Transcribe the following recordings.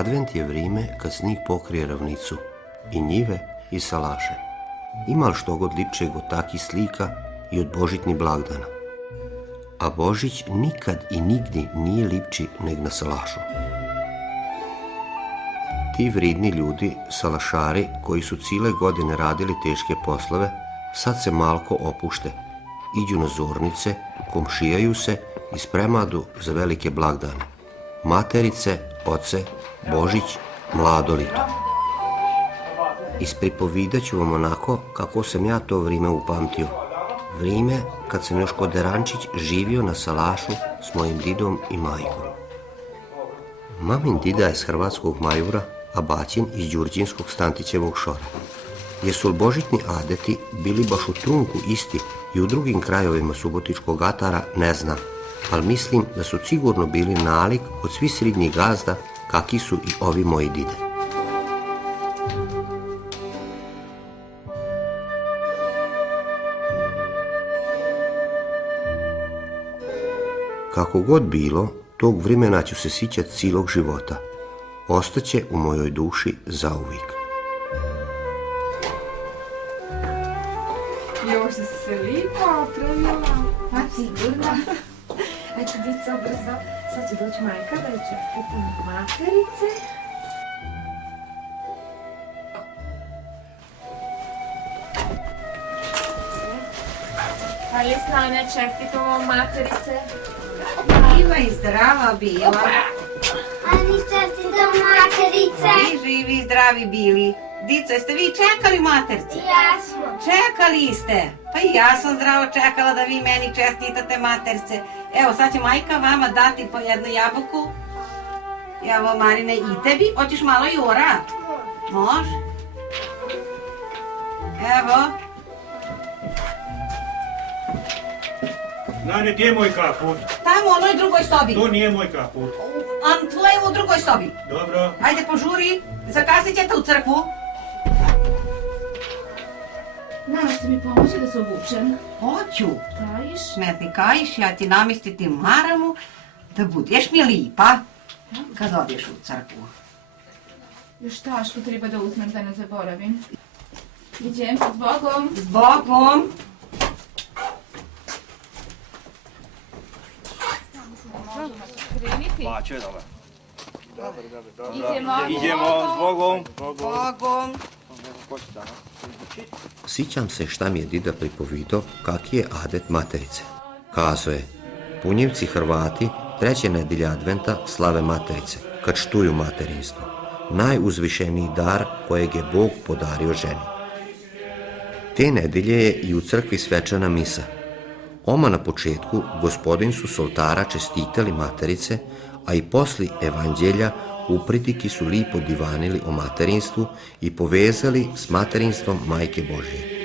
Advent je vrijeme kad snijeg pokrije ravnicu, i njive i salaše. Ima li što god lipčeg od takih slika i od božitnih blagdana? A Božić nikad i nigdje nije lipči neg na salašu. Ti vridni ljudi, salašari, koji su cijele godine radili teške poslove, sad se malko opušte, iđu na zornice, komšijaju se i spremadu za velike blagdane. Materice, oce, Božić, mlado lito. Ispripovidat ću vam onako kako sam ja to vrijeme upamtio. Vrijeme kad sam još kod Derančić živio na salašu s mojim didom i majkom. Mamin dida je s hrvatskog Majura, a baćin iz Đurđinskog Stantićevog Šora. Jesu li božitni adeti bili baš u trunku isti i u drugim krajovima Subotičkog atara, ne znam, ali mislim da su sigurno bili nalik od svih srednjih gazda kakvi su i ovi moji dide. Kako god bilo, tog vremena ću se sjećat cijelog života. Ostaće u mojoj duši zauvijek. Još si se lipo opremila. Pa sigurno. Eto, dico, brzo. Sad će doći majka da je čestitam materice. Ali Snanja, čestitamo materice. Živa i zdrava bila. Ani čestitam materice. I živi i zdravi bili. Dico, jeste vi čekali materci? Jasno. Čekali ste. Pa i ja sam zdravo čekala da vi meni čestitate materce. Evo, sad će majka vama dati po jednu jabuku. Evo, Marine, i tebi. Hoćeš malo jura? Može. Evo. Nane, gdje je moj kaput? Tamo, u onoj drugoj sobi. To nije moj kaput. On tvoj u drugoj sobi. Dobro. Ajde, požuri. Zakasnit ćete u crkvu. Možete mi pomoći da se obučem? Hoću. Kajiš? Ne ti kajiš, ja ti namestiti maramu da budeš mi lipa kad odeš u crkvu. Još tašku treba da uzmem da ne zaboravim. Idem, s Bogom. S Bogom. Kreniti. Bače, dobro. Idemo. Idemo s Bogom. Bogom. Sjećam se šta mi je dida pripovido kak je adet materice. Kazo je, Punjevci Hrvati treće nedjelje Adventa slave materice, kad štuju materinstvo. Najuzvišeniji dar kojeg je Bog podario ženi. Te nedjelje je i u crkvi svečana misa. Oma na početku gospodin su s oltara čestitali materice, a i posli evanđelja upritiki su lipo divanili o materinstvu i povezali s materinstvom Majke Božje.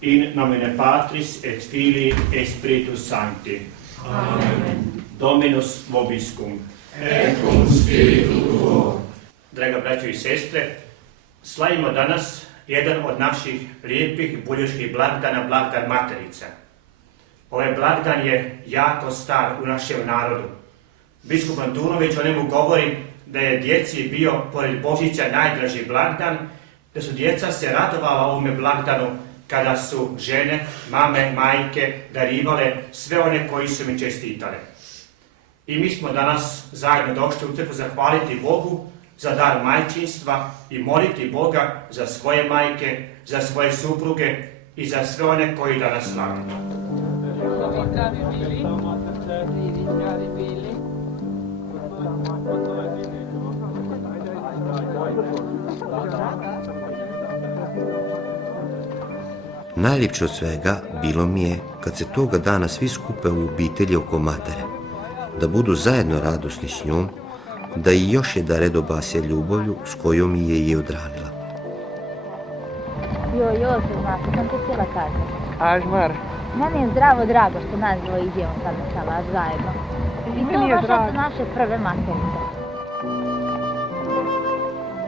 In nomine Patris et Filii et Spiritus Sancti. Amen. Dominus vobiscum. Et cum spiritu tuo. Draga braćo i sestre, slavimo danas jedan od naših lijepih buljuških blagdana, blagdan Materice. Ovaj blagdan je jako star u našem narodu. Biskup Antunović o njemu govori da je djeci bio, pored Božića, najdraži blagdan, da su djeca se radovala ovome blagdanu kada su žene, mame, majke darivale sve one koji su mi čestitale. I mi smo danas zajedno došli u crkvu zahvaliti Bogu za dar majčinstva i moliti Boga za svoje majke, za svoje supruge i za sve one koji danas slave. Najljepše od svega bilo mi je kad se toga dana svi skupe u obitelji oko matere, da budu zajedno radosni s njom, da i još je da redobasje ljubavlju s kojom je i odranila. Joj, znate, sam te htjela kazati. Ažmar, Meni je zdravo drago što nas dvoje idemo sad na salaš zajedno. I to baš od naše prve materice.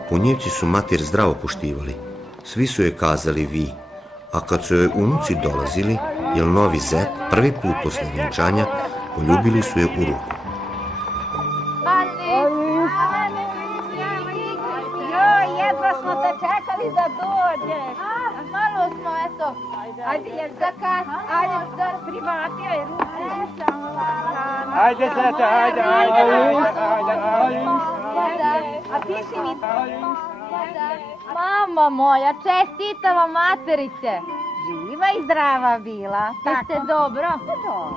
Punjevci su mater zdravo poštivali, svi su joj kazali vi, a kad su joj unuci dolazili, jer novi zet, prvi put posle vjenčanja, poljubili su je u ruku. Joj, jedva smo te čekali da dođeš. Malo smo, eto. Ajde, jer zakaz, ajde, da privatio je ruku. Ajde, zeta, ajde. A piši mi. Mama moja, čestitam vam materice. Živa i zdrava bila. Jeste dobro? Dobro.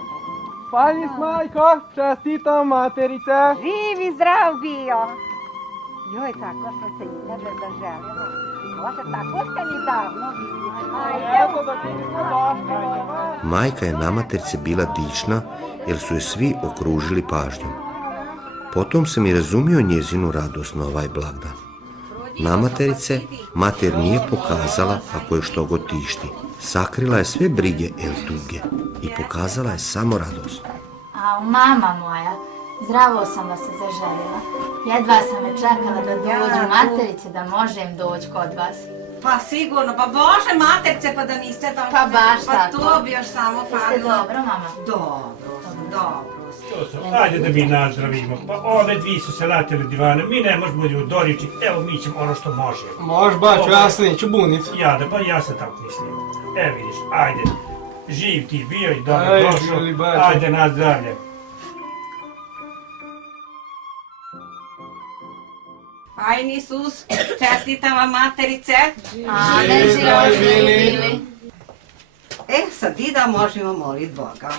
Panis majko, čestitam materice. Živ i zdrav bio. Joj, tako smo se i tebe zaželimo. Bože, tako ste mi davno bili. Evo da ti smo došli. Majka je na materce bila dična, jer su je svi okružili pažnjom. Potom sam i razumio njezinu radost na ovaj blagdan. Na materice mater nije pokazala ako je što god tišti. Sakrila je sve brige el tuge i pokazala je samo radost. A mama moja, zdravo sam vas se zaželjela. Jedva sam me čekala da dođu materice da možem doći kod vas. Pa sigurno, pa bože materce pa da niste tamo. Pa baš pa tako. to bi još samo Jeste falilo. dobro, mama? Dobro. Ajde da mi nazdravimo, pa ove dvi su se latili divane, mi ne možemo ju doričiti, evo mi ćemo ono što možemo. Može baču, ja se neću bunit. Ja sam tako mislio. Evo vidiš, ajde, živ ti bio i dobro Ajde, došao, Juli, baču. ajde na zdravlje. Aj Isus, čestitam vam materice. Amen, živo bili. Sad i da možemo moliti Boga.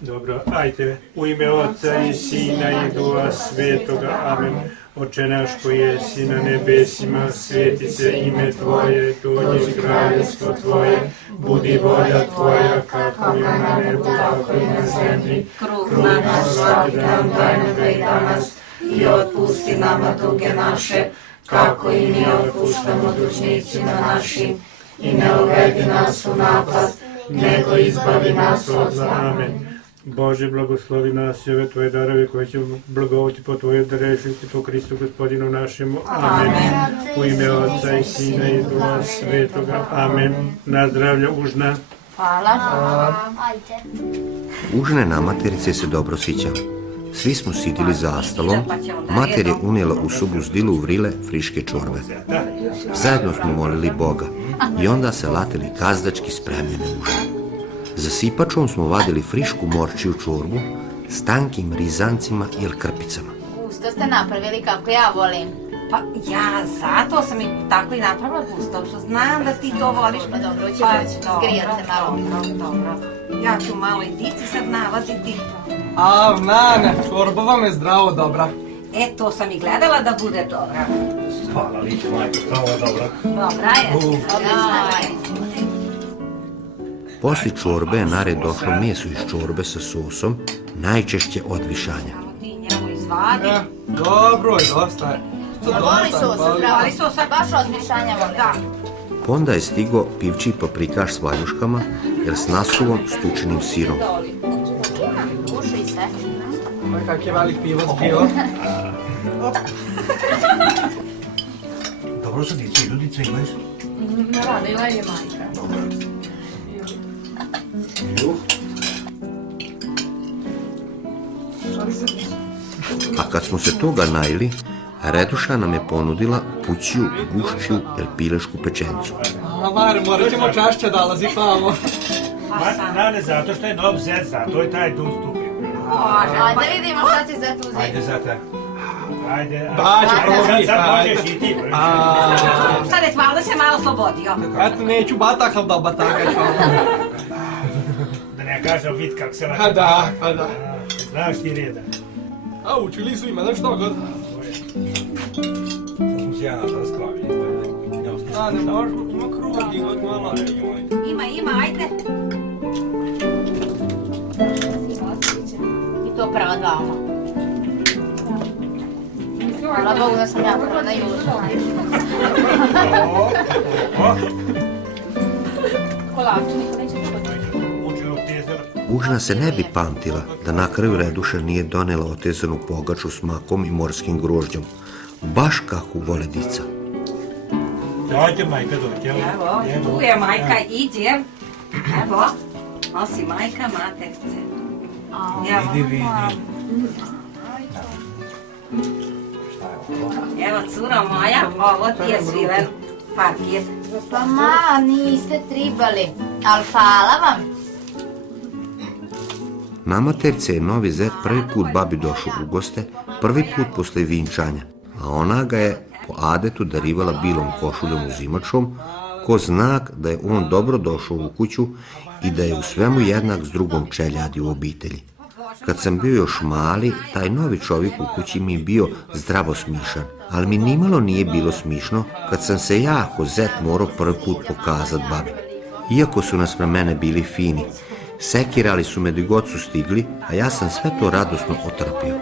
Dobro, ajde, u ime Otca i Sina i Duha Svetoga, amen. Oče naš koji jesi na nebesima, sveti se ime Tvoje, dođi kraljestvo Tvoje, budi volja Tvoja kako je na nebu, tako i na zemlji. Kruh naš svaki dan daj nam i danas i otpusti nama duge naše, kako i mi otpuštamo dužnicima našim. I ne uvedi nas u napast, nego izbavi nas od zla. Amen. Bože, blagoslovi nas i ove Tvoje darove koje će blagovati po Tvojoj drešnosti po Kristu Gospodinu našemu. Amen. U ime Otca i Sina i Duha Svetoga. Amen. Na zdravlje užna. Hvala. Užne na materice se dobro sjećam. Svi smo sidili za stolom, mater je unijela u sobu zdilu u vrile friške čorbe. Zajedno smo molili Boga i onda se latili gazdački spremljene uže. Za sipačom smo vadili frišku morčiju čorbu s tankim rizancima ili krpicama. Gusto ste napravili kako ja volim. Pa ja zato sam i tako i napravila gusto, što znam da ti to voliš. Pa dobro, ću doći, zgrijat se malo. Dobro. Ja ću malo i dici sad navaditi. A, nane, čorba vam je zdravo dobra. To sam i gledala da bude dobra. Hvala liče, majko, pravo je dobro. Dobra je. Odlična je. Poslije čorbe je nared došlo meso iz čorbe sa sosom, najčešće od višanja. Ti njemu izvadi. Dobro je, dosta je. Voli sosa, zdravo. Voli sosa. Baš od mišanja volim. Da. Onda je stigo pivči paprikaš s valjuškama, jer s naslovom stučenim sirom. Uši se. Oj, kak je velik pivac bio. Dobro su dici, Ljudica imaš? Radila je majka. A kad smo se toga najeli, Reduša nam je ponudila pućiju, gušću ili pilešku pečencu. A, Mare, morat ćemo čašće dolazi tamo. Nane, zato što je nov zet, zato je taj dum stupio. Ajde vidimo šta će za tu Ajde, zimu. zate. Ajde, Baču, prvo vi, sad ajde. možeš i ti. Sad je malo se malo slobodio. Eto, neću batakav da batakaš. Da ne kažem vid kako se Pa da, pa da. Znaš ti reda. A, učili su ima nešto god. Sad smo se ja na to sklavili. Nane, možemo, ima krugi, od malo. Ima, ajde. I to prva dva oma. Hvala Bogu da sam ja prva na južu. Kolači, niko neće dobiti. Užna se ne bi pamtila da na kraju Reduša nije donela otezanu pogaču s makom i morskim grožđom, baš kako vole dica. Dođe majka dođe. Evo, tu je majka, iđe. Evo, nosi majka materce. Vidi, vidi. Evo, curo moja, ovo ti je svilen papir. Pa ma, niste tribali, ali hvala vam. Na materce je novi zet prvi put babi došao u goste, prvi put posle vinčanja, a ona ga je po adetu darivala bilom košuljom uzimačom, ko znak da je on dobro došao u kuću i da je u svemu jednak s drugom čeljadi u obitelji. Kad sam bio još mali, taj novi čovjek u kući mi je bio zdravo smišan, ali mi nimalo nije bilo smišno kad sam se ja, ko zet, morao prvi put pokazat babi. Iako su nas pre mene bili fini, sekirali su me gdje god su stigli, a ja sam sve to radosno otrpio.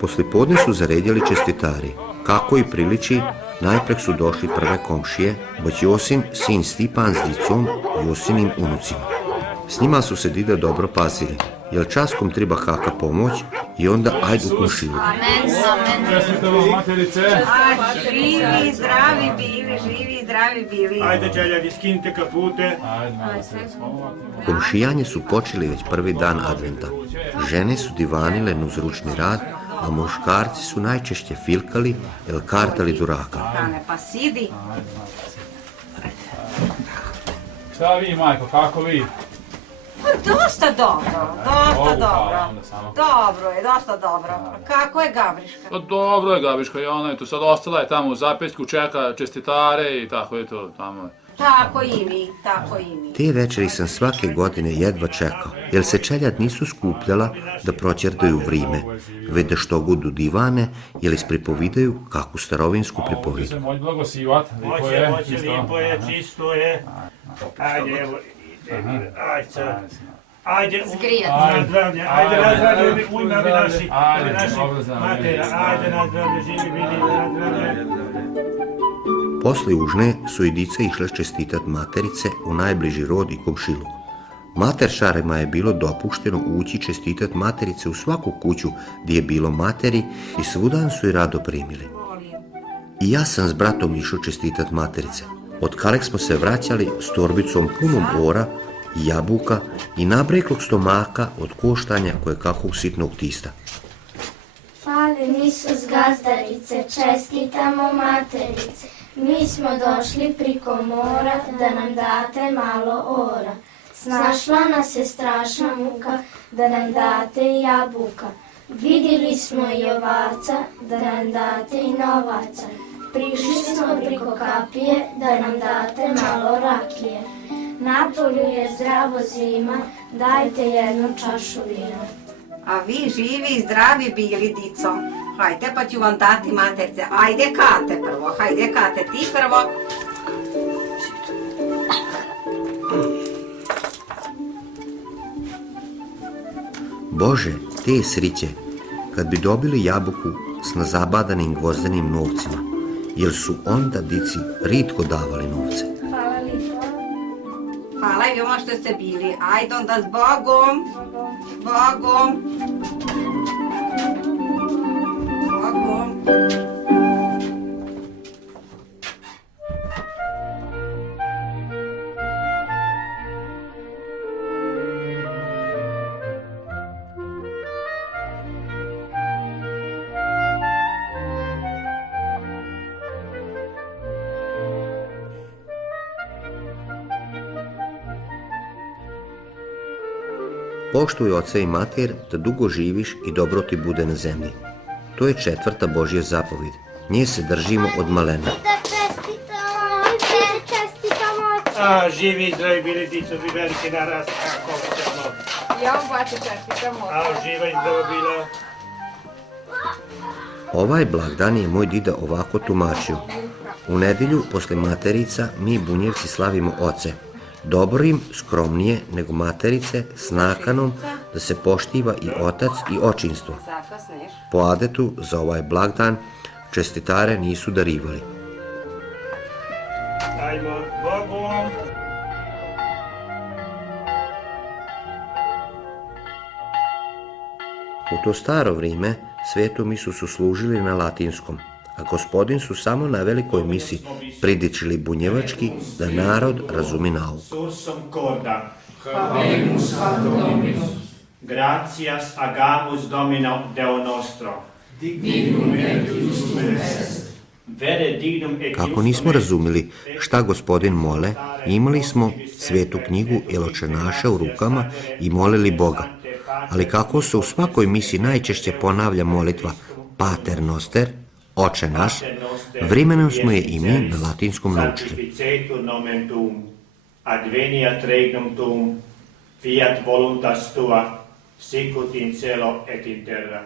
Poslijepodne su zaredjeli čestitari. Kako i priliči, najprek su došli prve komšije, boć Josin, sin Stipan s dicom, Josinim unucima. S njima su se dide dobro pazili, jer časkom treba kaka pomoć i onda ajde u komšilu. Čestitamo materice. Živi, zdravi bili. Ajde čeljadi, skinite kapute. Komšijanje su počeli već prvi dan adventa. Žene su divanile nuz ručni rad, a muškarci su najčešće filkali ili kartali duraka. Dane, pa sidi. Šta vi, majko, kako vi? Dosta dobro. Dobro je, dosta dobro. Kako je Gabriška? Pa dobro je Gabiška i ona je tu sad ostala je tamo u zapećku, čeka čestitare i tako je to tamo. Tako i mi. Te večeri sam svake godine jedva čekao, jer se čeljad nisu skupljala da proćerdaju vrime, već da što gudu divane ili spripovidaju kakvu starovinsku pripovidu. Se moći blagosivat, Lipo je, čisto je. Ajde, evo, ajde sad. Ajde, nazdravlje, u ime naših matera, ajde nazdravlje, živi bili, nazdravlje. Posle užne su i dica išle čestitat materice u najbliži rod i komšiluk. Materšarima je bilo dopušteno ući čestitat materice u svaku kuću gdje je bilo materi i svudan su i rado primili. I ja sam s bratom išao čestitat materice. Od kalek smo se vraćali s torbicom punom ora i jabuka i nabreklog stomaka od koštanja koje kakvog sitnog tista. Hvaljen Isus gazdarice, čestitamo materice. Mi smo došli priko mora da nam date malo ora. Snašla nas je strašna muka da nam date jabuka. Vidjeli smo i ovaca da nam date i novaca. Prišli smo priko kapije da nam date malo rakije. Napolju je zdravo zima, dajte jednu čašu vina. A vi živi i zdravi bili, dico. Hajde pa ću vam dati materce. Ajde Kate prvo, hajde Kate ti prvo. Bože, te sriće, kad bi dobili jabuku s nazabadanim gvozdenim novcima, jer su onda dici ritko davali novce. Hvala lijepo. Hvala i vama što ste bili. Ajde onda s Bogom. Bogom. Poštuj oca i mater da dugo živiš i dobro ti bude na zemlji. To je 4. Božja zapovjed. Nje se držimo od malena. Da čestitamo oče. Živi i zdravi bili, dico, vi veliki narast, kako ćemo. Ja vam bati čestitam A oče. živaj zdravo bila. Ovaj blagdan je moj dida ovako tumačio. U nedjelju posle materica mi bunjevci slavimo oce. Dobrim, skromnije nego materice, s nakanom da se poštiva i otac i očinstvo. Po adetu za ovaj blagdan čestitare nisu darivali. Ajmo, Bogom. U to staro vrijeme svetu misu su služili na latinskom, a gospodin su samo na velikoj misi pridičili bunjevački da narod razumi nauku. Sursum corda. Habemus ad Dominus. Gratias agamus Domino Deo nostro. Dignum et justum est. Vere dignum et justum. Kako nismo razumili šta gospodin mole, imali smo svetu knjigu Eločenaše u rukama i molili Boga. Ali kako se u svakoj misi najčešće ponavlja molitva Pater Noster, Oče naš, vremenom smo je i mi na latinskom naučili. Sanctificetur nomen tuum, adveniat regnum tuum, fiat voluntas tua, sicut in cielo et in terra.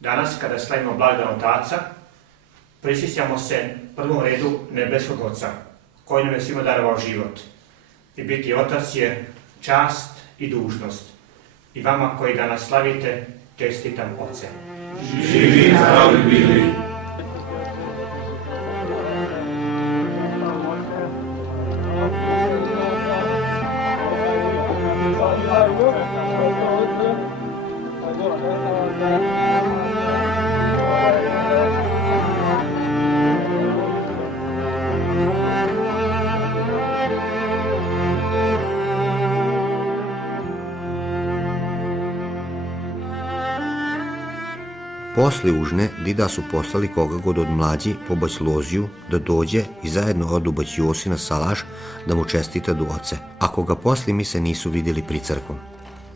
Danas, kada slavimo blagdan Otaca, prisjećamo se u prvom redu nebeskog Oca, koji nam je svima darovao život. I biti Otac je čast i dužnost. I vama koji danas slavite, čestitam Oce. Živi, zdravi bili. Posle užne dida su poslali koga god od mlađi pobać Loziju da dođe i zajedno odu bać Josi na salaš da mu čestita do oce, ako ga posle mi se nisu vidjeli pri crkvom.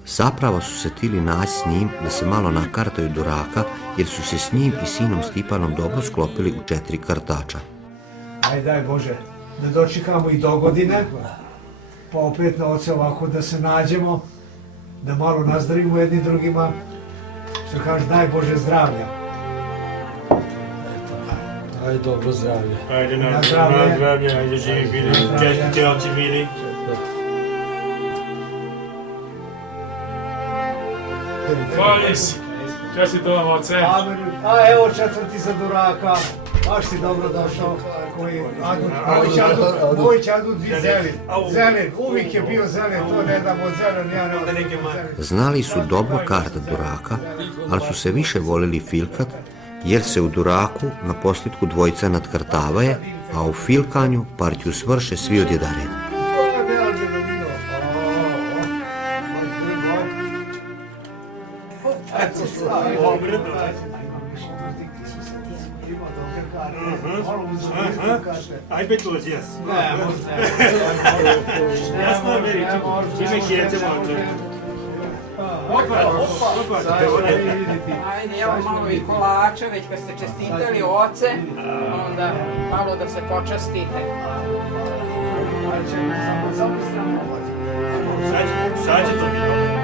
Zapravo su se tili naći s njim da se malo nakartaju do raka, jer su se s njim i sinom Stipanom dobro sklopili u 4 kartača. Aj daj Bože, da dočekamo i do godine, pa opet na oce ovako da se nađemo, da malo nazdravimo jedni drugima, što kaže daj Bože zdravlja. Ajde dobro zdravlje. Ajde na zdravlje, ajde živi bili, čestiti oci bili. Hvala si. Čestito vam, oce. A evo četvrti za Duraka, baš si dobro došao. Moj čadut bi zelen, uvijek je bio zelen, to ne dam od zelen, ja ne od zelen. Znali su dobro karta Duraka, ali su se više volili filkat, jer se u Duraku na posljedku dvojica nadkartavaje, a u filkanju partiju svrše svi od jedan red. Aj Betlozi, jas. Jasno, Američan. Čime kjece može. Ajde, evo malo i kolača, već kad ste čestitali oce, onda malo da se počastite. Sad će to biti.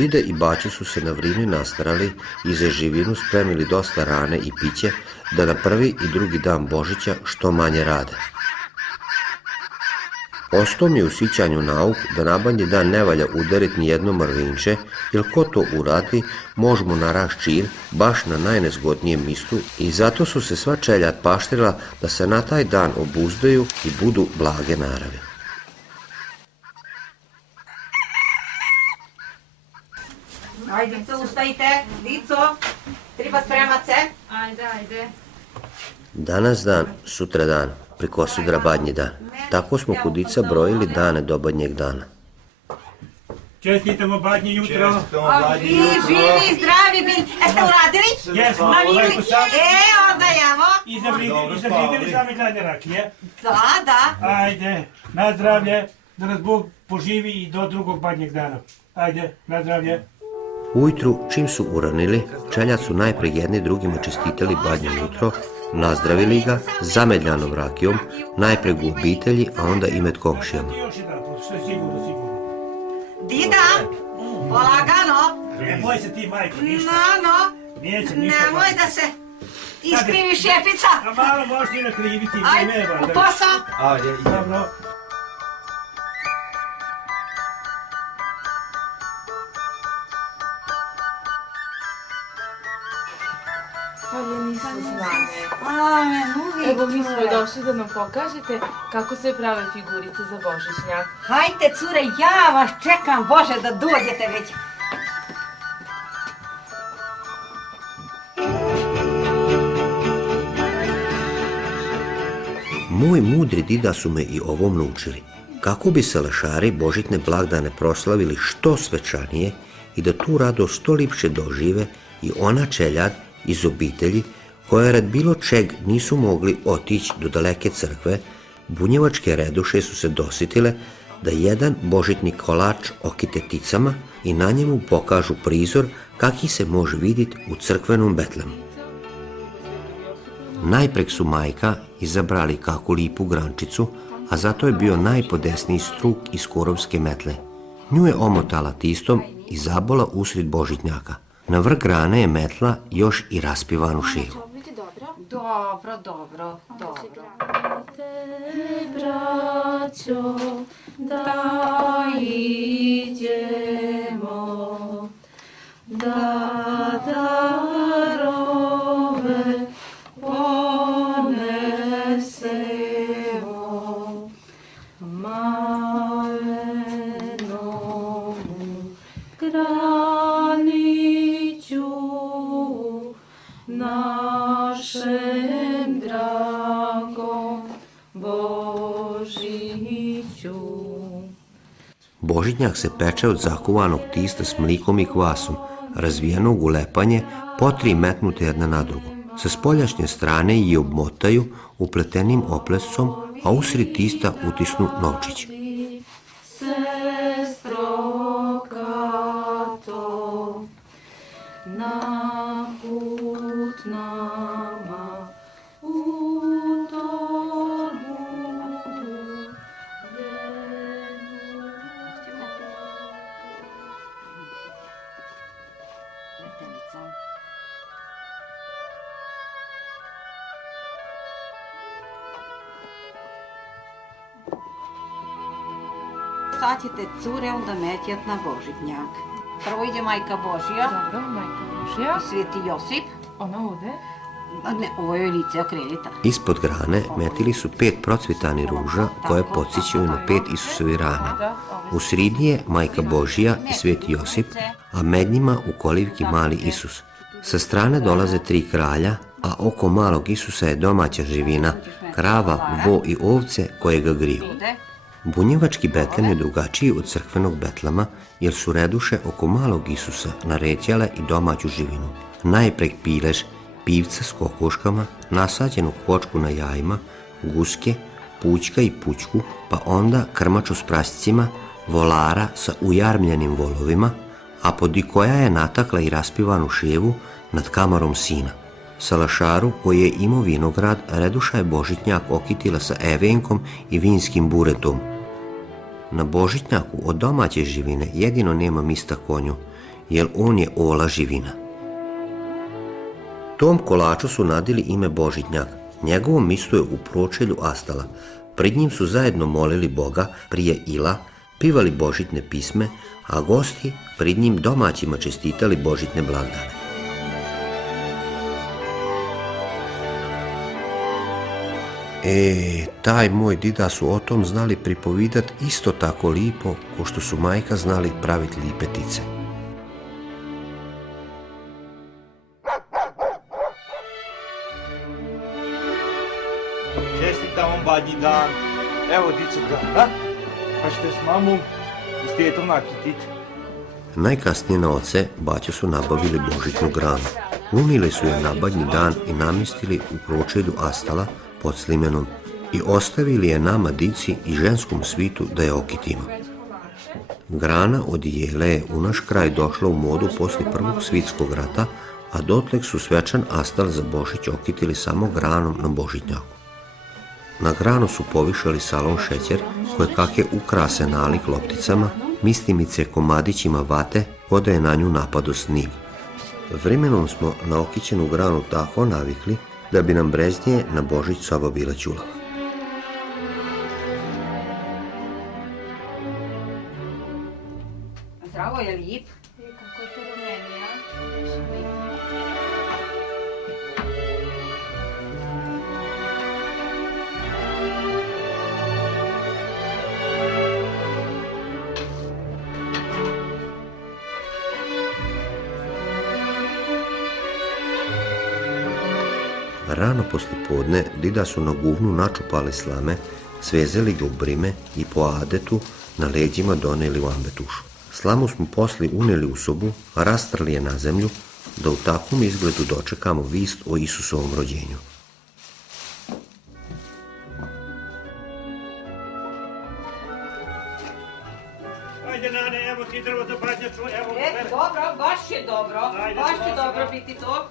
dida i baću su se na vrinu nastarali i za živinu spremili dosta rane i piće da na prvi i drugi dan Božića što manje rade. Ostao mi u sićanju nauk da na Badnji dan ne valja udariti ni jedno mrvinče, jer ko to uradi, može mu narast čir baš na najnezgodnijem mistu i zato su se sva čeljad paštrila da se na taj dan obuzdaju i budu blage naravi. Ajde, dico, ustajte. Dico, treba spremat se. Ajde. Danas dan, sutra dan, preko sutra Badnji dan. Tako smo kod dica brojili dane do Badnjeg dana. Čestitamo Badnje jutro. Vi živi i zdravi bili. Jeste uradili? Jesmo, Navili? Onda evo. Izabridili sami gladnje rakije. Da. Ajde, na zdravlje, da nas Bog poživi i do drugog Badnjeg dana. Ajde, na zdravlje. Ujutru, čim su uranili, čeljad su najpre jedni drugima čestitali Badnje jutro, nazdravili ga zamedljanom rakijom, najpre u obitelji, a onda i med komšijama. Još jedan put, što je sigurno. Dida, polagano. Nemoj se ti, majko, ništa. Neće ništa. Nemoj da se iskrivi šefica. A malo možeš ti nakriviti. Ajde, u posao. Ajde, dobro. Amen, uvijek. Evo mi smo došli da nam pokažete kako se prave figurice za Božićnjak. Hajte, cure, ja vas čekam, Bože, da dođete već. Moj mudri dida su me i ovom naučili. Kako bi salašari božitne blagdane proslavili što svečanije i da tu radost što lipše dožive i ona čeljad iz obitelji koje rad bilo čeg nisu mogli otići do daleke crkve, bunjevačke reduše su se dositile da jedan božitni kolač okite ticama i na njemu pokažu prizor kaki se može vidjeti u crkvenom Betlemu. Najprek su majka izabrali kako lipu grančicu, a zato je bio najpodesniji struk iz korovske metle. Nju je omotala tistom i zabola usred božitnjaka. Na vrh grane je metla još i raspivanu ševu. Dobro. Braćo, da iđemo, da darove ponesemo, malenomu graniću našem dragom Božiću. Božitnjak se peče od zakuvanog tista s mlikom i kvasom, razvijenog u lepanje, po 3 metnute jedna na drugu. Sa spoljašnje strane je obmotaju upletenim oplescom, a usred tista utisnu novčić. Sestro Kato, na put nama u torbu Sad ćete, cure, onda metjat na Božitnjak. Prvo ide Majka Božja. Dobro, Majka Božja. I Sveti Josip. Ona ovde. Ne, ovo je lice okrenita. Ispod grane metili su 5 procvjetani ruža koje podsjećaju na 5 Isusovi rana. U sredi je Majka Božja i Sveti Josip, a med njima u kolivki mali Isus. Sa strane dolaze 3 kralja, a oko malog Isusa je domaća živina, krava, vo i ovce koje ga griju. Bunjevački Betlem je drugačiji od crkvenog Betlema, jer su reduše oko malog Isusa narećale i domaću živinu. Najprek pilež, pivca s kokoškama, nasađenu kvočku na jajima, guske, pućka i pućku, pa onda krmaču s prasicima, volara sa ujarmljenim volovima, a podi koja je natakla i raspivanu ševu nad kamarom sina. Salašaru, koji je imao vinograd, reduša je Božitnjak okitila sa evenkom i vinskim buretom. Na Božitnjaku od domaće živine jedino nema mista konju, jer on je ola živina. Tom kolaču su nadili ime Božitnjak. Njegovo mjesto je u pročelju Astala. Pred njim su zajedno molili Boga prije ila, pivali božitne pisme, a gosti pred njim domaćima čestitali božitne blagdane. Taj moj dida su o tom znali pripovidat isto tako lipo, ko što su majka znali praviti lipetice. Čestitam vam badnji dan. Evo dico grana, pa ćete s mamom i s tetom nakitit. Najkasnije na oce baće su nabavili božićnu granu. Unili su je na badnji dan i namjestili u pročelju Astala pod slimenom i ostavili je nama dici i ženskom svitu da je okitimo. Grana od jele je u naš kraj došla u modu poslije Prvog svjetskog rata, a dotlek su svečan Astal za Božić okitili samo granom na Božitnjaku. Na granu su povišali salon šećer, koje kakve ukrase nalik lopticama, mistimice komadićima vate, ko da je na nju napado snig. Vremenom smo na okićenu granu tako navikli da bi nam breznije na Božić soba bila ćulava. Zdravo, je lijep? Kako je to rumenija? Rano poslijepodne dida su na guvnu načupali slame, svezali ga u brime i po adetu na leđima doneli u ambetušu. Slamu smo poslije unijeli u sobu, rastrli je na zemlju, da u takvom izgledu dočekamo vist o Isusovom rođenju. Ajde, Nane, evo ti drvo za badnjaču, evo. Dobro, baš je dobro. Ajde, Baš će dobro. dobro biti to.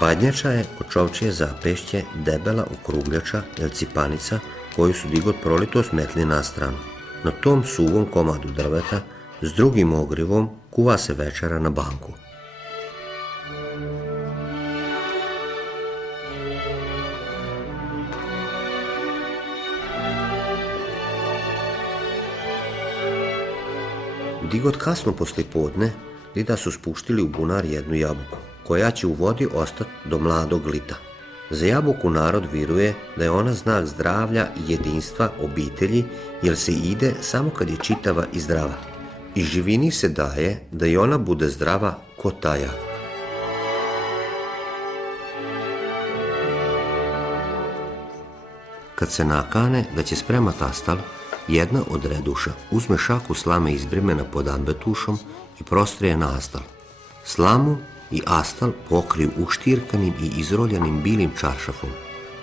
Badnjača je od čovčije zapešće debela okrugljača ili cipanica koju su digot prolito smetli na stranu. Na tom suvom komadu drveta s drugim ogrivom kuva se večera na banku. Digot kasno poslijepodne dida su spuštili u bunar jednu jabuku, koja će u vodi ostati do mladog lita. Za jabuku narod viruje da je ona znak zdravlja i jedinstva obitelji, jer se ide samo kad je čitava i zdrava. I živini se daje da i ona bude zdrava ko ta jabuka. Kad se nakane da će spremat Astal, jedna od reduša uzme šaku slame iz brimena pod ambetušom i prostrije na Astal. Slamu i Astal pokriju uštirkanim i izroljanim bilim čaršafom.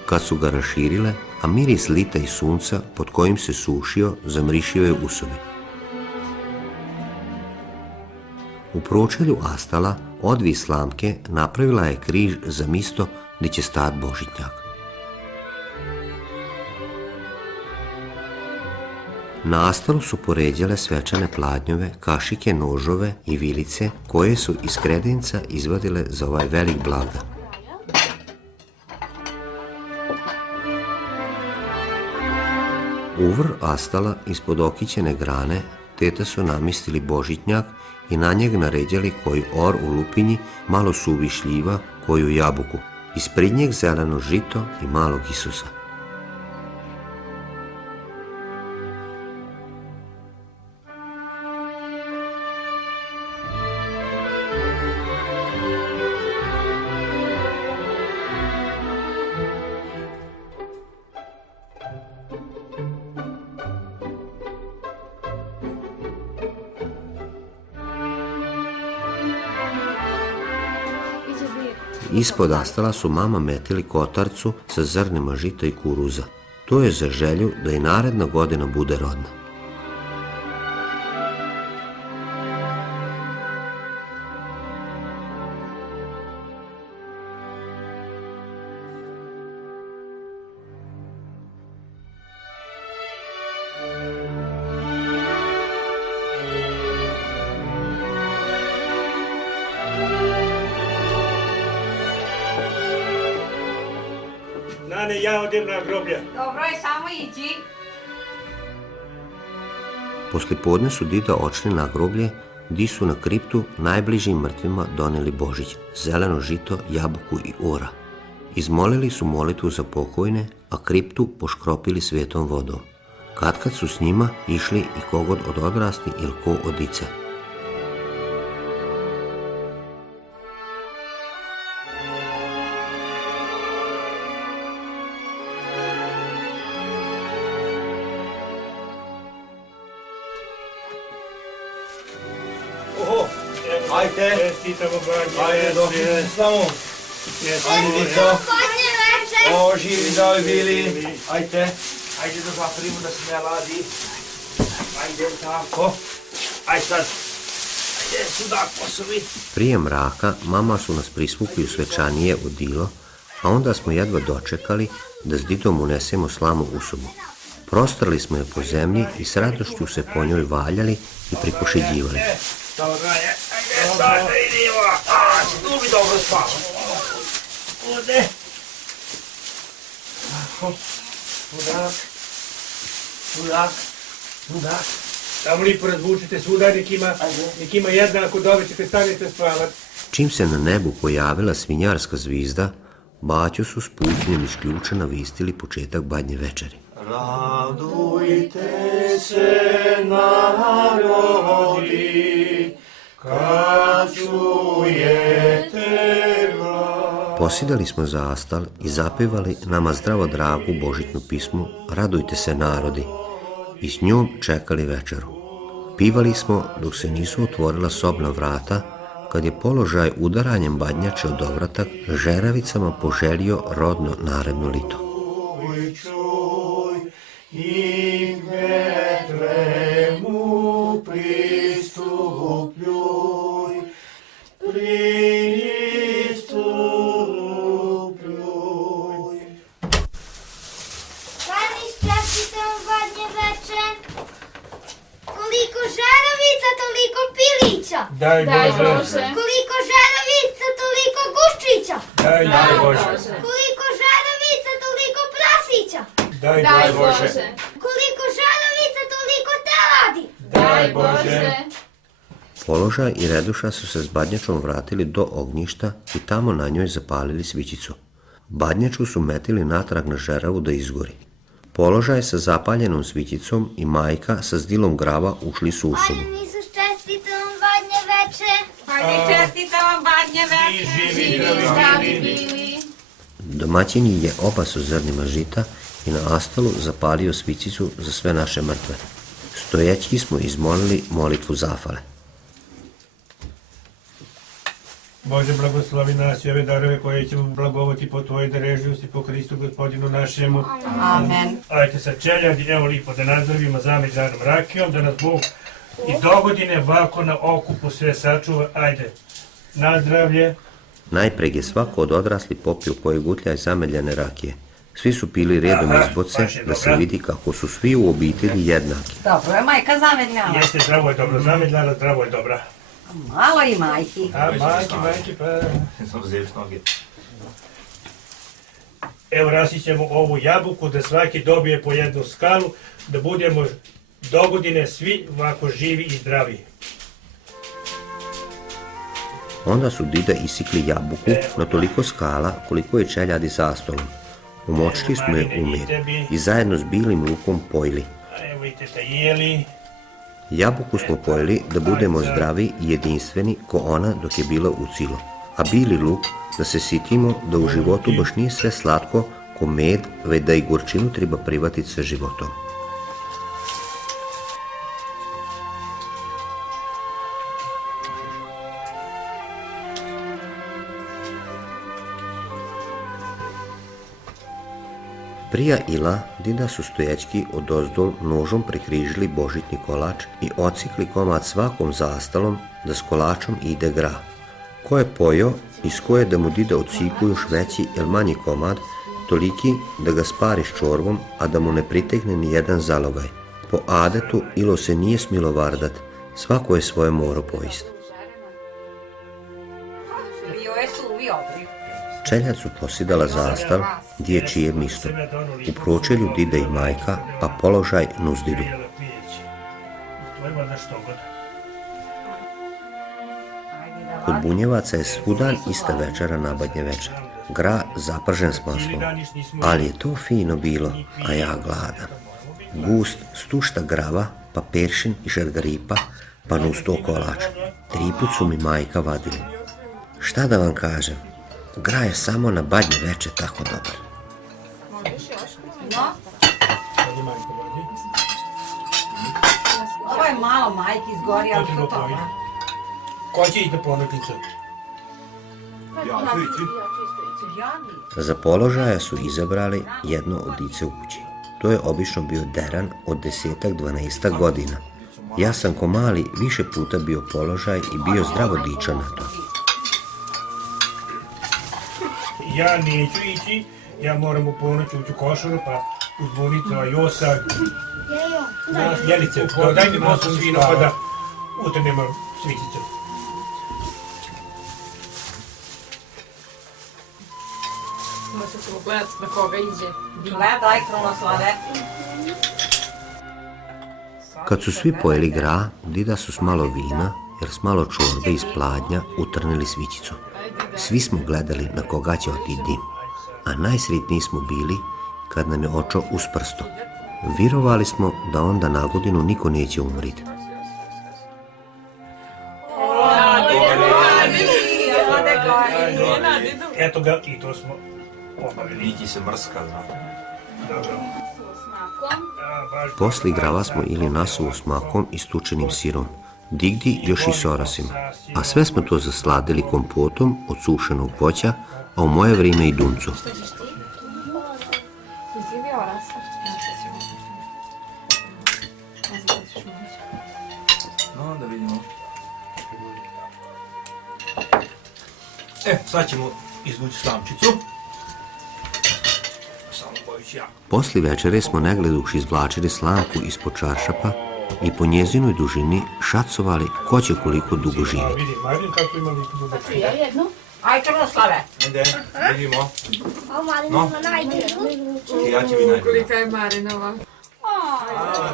Kad su ga raširile, a miris lita i sunca pod kojim se sušio zamrišio je u sobi. U pročelju Astala od dvije slamke napravila je križ za misto gdje će stat Božitnjak. Na Astalu su poređale svečane pladnjove, kašike, nožove i vilice koje su iz kredenca izvadile za ovaj velik blagdan. U vrh Astala ispod okićene grane teta su namistili Božitnjak i na njeg naređali koji or u lupinji, malo suvišljiva, koju jabuku, ispred njeg zeleno žito i malog Isusa. Ispod Astala su mama metili kotarcu sa zrnima žita i kuruza. To je za želju da i naredna godina bude rodna. Ane, ja odem na groblje. Dobro je, samo ići. Poslijepodne su dida odšli na groblje, di su na kriptu najbližim mrtvima doneli Božić, zeleno žito, jabuku i ora. Izmolili su molitvu za pokojne, a kriptu poškropili svetom vodom. Katkad su s njima išli i kogod od odrasli ili ko od dice. Oho, ajte. Čestitamo Badnje Ajde, došli veče. s namom. Ajde, dico. O, živi da bi bili. Ajte. Ajde da zaprimo da se ne ladi. Ajde, tako. Ajde sad. Ajde, sudak posovi. Prije mraka mama su nas prisvukli u svečanije odilo, a onda smo jedva dočekali da s didom unesemo slamu u sobu. Prostrali smo je po zemlji i s radošću se po njoj valjali i pripošeđivali. Dobro je. Ajde, sad da idemo. A, će tu bi dobro spavati. Ovdje. Tako. Sudak. Sudak. Sudak. Tamo lipo razvučite svuda, nek ima jednako dobe ćete stanete spavati. Čim se na nebu pojavila svinjarska zvizda, baću su s pućnjem iz ključa navistili početak Badnje večeri. Radujte se narodi, kad čujete glas. Posidali smo za astal i zapevali nama zdravo dragu božićnu pismu Radujte se narodi i s njom čekali večeru. Pivali smo dok se nisu otvorila sobna vrata, kad je položaj udaranjem badnjače od ovratak žeravicama poželio rodno naredno lito. I Betlemu pristupljuj, pristupljuj. Pani, čestitam Badnje veče. Koliko žaravica, toliko pilića. Daj Bože. Koliko žaravica, toliko guščića. Daj Bože. Koliko žaravica, toliko prasića. Daj Bože. Koliko žaravica, toliko teladi. Daj Bože. Položaj i Reduša su se s Badnjačom vratili do ognjišta i tamo na njoj zapalili svićicu. Badnjaču su metili natrag na žeravu da izgori. Položaj sa zapaljenom svićicom i majka sa zdilom grava ušli su u sobu. Ajde, Isus, čestitam Badnje veče. Ajde, čestitamo Badnje veče. Živi Zdravi bili. Domaćin je obaso zrnima žita i na astalu zapalio svićicu za sve naše mrtve. Stojeći smo izmolili molitvu zafale. Bože, blagoslovi nas i ove darove koje ćemo blagovati po Tvojoj darežljivosti, po Hristu Gospodinu našemu. Amen. Ajde sa čeljadi, evo lipo da nazdravimo zameđanom rakijom, da nas Bog i dogodine ovako na okupu sve sačuva. Ajde, nazdravlje. Najpreg je svako od odrasli popio koje gutljaj zameljene rakije. Svi su pili redom iz boce da se vidi kako su svi u obitelji jednaki. Dobro je majka zamedljala. Jeste, zdravo je dobro zamedljala, zdravo je dobra. Malo i majki. A, majki, pa... Sam zevš noge. Evo rasićemo ovu jabuku da svaki dobije po jednu skalu, da budemo dogodine svi ovako živi i zdravi. Onda su dida isikli jabuku na toliko skala koliko je čeljadi za stolom. Umočili smo je u med i zajedno s bilim lukom pojili. Evo i teta jeli. Jabuku smo pojeli da budemo zdravi i jedinstveni ko ona dok je bila u cilo. A bili luk da se sitimo da u životu baš nije sve slatko ko med, već da i gorčinu treba privatiti sa životom. Prija Ila, dida su stojećki odozdol nožom prikrižili božitni kolač i ocikli komad svakom zastalom da s kolačom ide gra. Ko je pojio, iz koje da mu dida ociku još veći ili manji komad, toliki da ga spari s čorvom, a da mu ne pritegne ni jedan zalogaj. Po adetu Ilo se nije smilo vardat, svako je svoje moro pojist. večernjac su posidala zastav, dječije misto. U pročelju dida i majka, a položaj nuz didu. Kod Bunjevaca je svudan ista večera na Badnje večer. Gra zapržen s maslom. Ali je to fino bilo, a ja gladan. Gust stušta grava, pa peršin i šargaripa, pa nuz to kolač. 3 put su mi majka vadili. Šta da vam kažem, gra je samo na Badnje večer tako dobar. Ovo je malo majke izgori, ali što to? Ko će ići na pometnicu? Ja ću ići. Za položaja su izabrali jedno od dice u kući. To je obično bio deran od 10-12 godina. Ja sam ko mali više puta bio položaj i bio zdravo dičan na to. Ja neću ići, ja moram u ponoć ući u košaru, pa uzbuniti Josa. Jelice, daj mi poslu svinu pa da utrnemo svićicu. Možda ćemo gledati na koga iđe. Gledaj, Krunoslave. Kad su svi pojeli gra, dida su s malo vina, jer s malo čorbe iz pladnja utrnili svićicu. Svi smo gledali na koga će otići dim, a najsretniji smo bili kad nam je očo usprsto. Virovali smo da onda na godinu niko neće umriti. Eto ga, i to smo obavili. Ići se mrska, znam. Dobro. Posli grava smo ili nasuvu s makom i stučenim sirom, digdi još i s orasima, a sve smo to zasladili kompotom od sušenog voća, a u moje vrijeme i duncu. No, da vidimo. Sad ćemo izvući slamčicu. Samo bojući ja. Posli večere smo negleduši izvlačili slamku ispod čaršapa i po njezinoj dužini šacovali ko će koliko dugo živjeti. Vidi, Marin kako ima dugo. Aj, Krunoslave. Ajde, vidimo. No. Ja ću vi najbolje. Kolika je Marinova?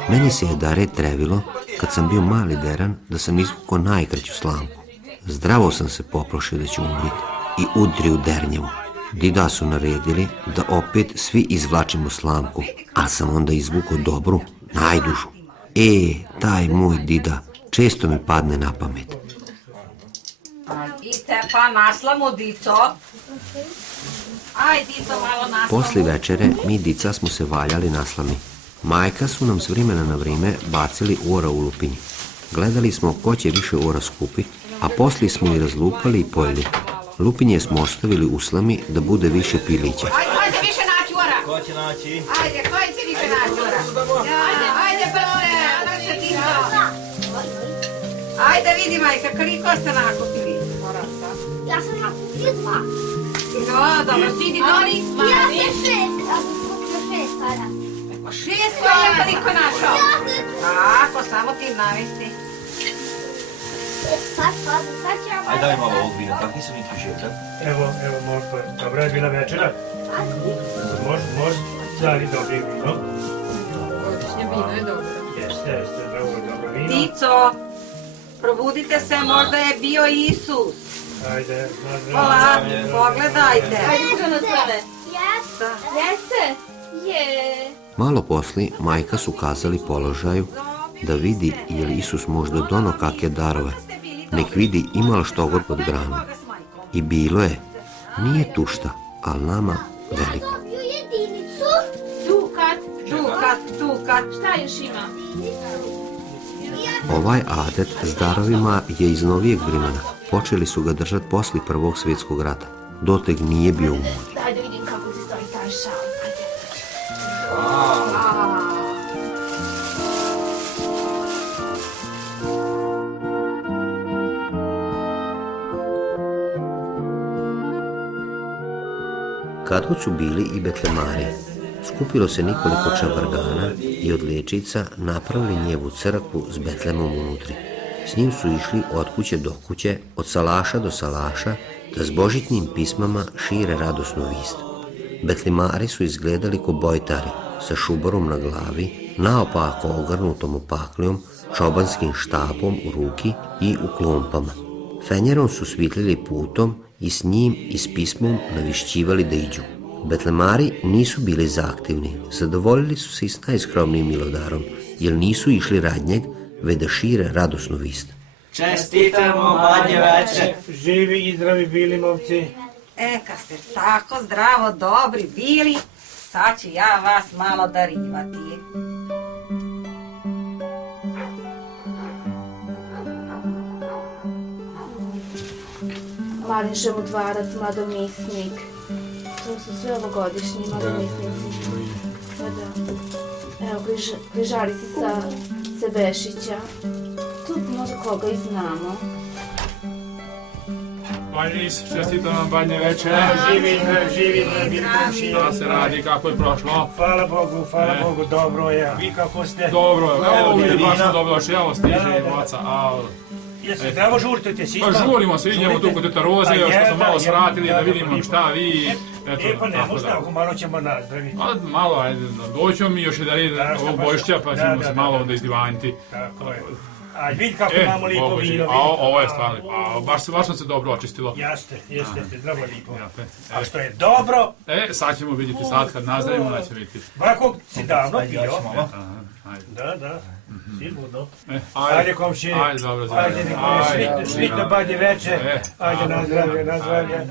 Meni se je dare trevilo, kad sam bio mali deran, da sam izvukao najkraću slamku. Zdravo sam se poplašio da ću umriti i udri u dernjevu. Dida su naredili da opet svi izvlačimo slamku, a sam onda izvukao dobru, najdužu. Taj moj dida, često mi padne na pamet. I te pa naslamu, dico. Aj, dico, malo naslamu. Posli večere mi dica smo se valjali na slami. Majka su nam s vremena na vrijeme bacili ora u lupinji. Gledali smo ko će više ora skupiti, a posli smo i razlupali i pojeli. Lupinje smo ostavili u slami da bude više pilića. Ajde, više naći ora. Ko će naći? Ajde, ko će više naći ora? Ajde, brže, dico. Ajde, vidi, majka, koliko ste nakupili? Ja sam nakupio 2. No, dobro, sidi doli. Ja sam 6, ja sam kupio 6 tada. 6 je koliko našao? Tako, samo ti navesti. Sad ću ja Ajde, daj malo ovog vina, tak nisam niti žetak. Evo, možda. Dobra je bila večera. Može dali dobri vino. Godišnje vino je dobro. Jeste, dobro vino. Dico, probudite se, možda je bio Isus. Ajde, Hvala, pogledajte. Ajde, Krunoslave. Jeste? Malo posli majka su kazali položaju da vidi je li Isus možda dono kakve darove. Nek vidi ima li što god pod granom. I bilo je, nije tušta, ali nama veliko. Dobio jedinicu. Dukat. Šta još ima? Ovaj adet s darovima je iz novijeg vremena. Počeli su ga držati posli Prvog svjetskog rata. Doteg nije bio u modi. Daj da vidim kako ti stoji taj šal. Kad god su bili i betlemari, skupilo se nekoliko čavrgana i od lečica napravili njevu crkvu s betlemom unutri. S njim su išli od kuće do kuće, od salaša do salaša da s božitnim pismama šire radosnu vist. Betlimari su izgledali ko bojtari, sa šuborom na glavi, naopako ogrnutom opaklijom, čobanskim štapom u ruki i u klompama. Fenjerom su svitlili putom i s njim i s pismom navišćivali da iđu. Betlemari nisu bili zaaktivni, zadovoljili su se i s najskromnijim milodarom, jer nisu išli radnjeg, već da šire radosnu vist. Čestitamo Badnje veče. Živi i zdravi bili, momci. Kad ste tako zdravo, dobri bili, sad ću ja vas malo darivati. Mladen Žemutvarac, Mladomisnik. To su sve ovogodišnji Mladomisnici. Evo, križarici sa Sebešića. Tu možda koga i znamo. Banjis, čestitam vam Badnje veče. Živi, bili komšije. Šta se radi, kako je prošlo? Hvala Bogu, dobro je. Vi kako ste? Dobro, evo mi baš smo dobro došli, evo stiže i baca, Jeste zdravo žurite se, Pa žurimo se, idemo tu kod teta Roze, još smo malo svratili da vidimo šta vi... Pa ne možda, ako malo ćemo nazdraviti. Malo, ajde, doćemo mi još i da ovog Božića, pa ćemo se malo onda izdivaniti. Tako je. A vidi kako imamo lipo vino. Ovo je stvarno, baš sam se dobro očistilo. Jeste, zdravo lipo. A što je dobro... Sad ćemo vidjeti, sad kad nazdravimo, da će vidjeti. Ovako si davno pio. Da. Sigurno. Ajde komšije. Ajde, dobro, Ajde, sritno Badnje veče. Ajde, na zdravlje.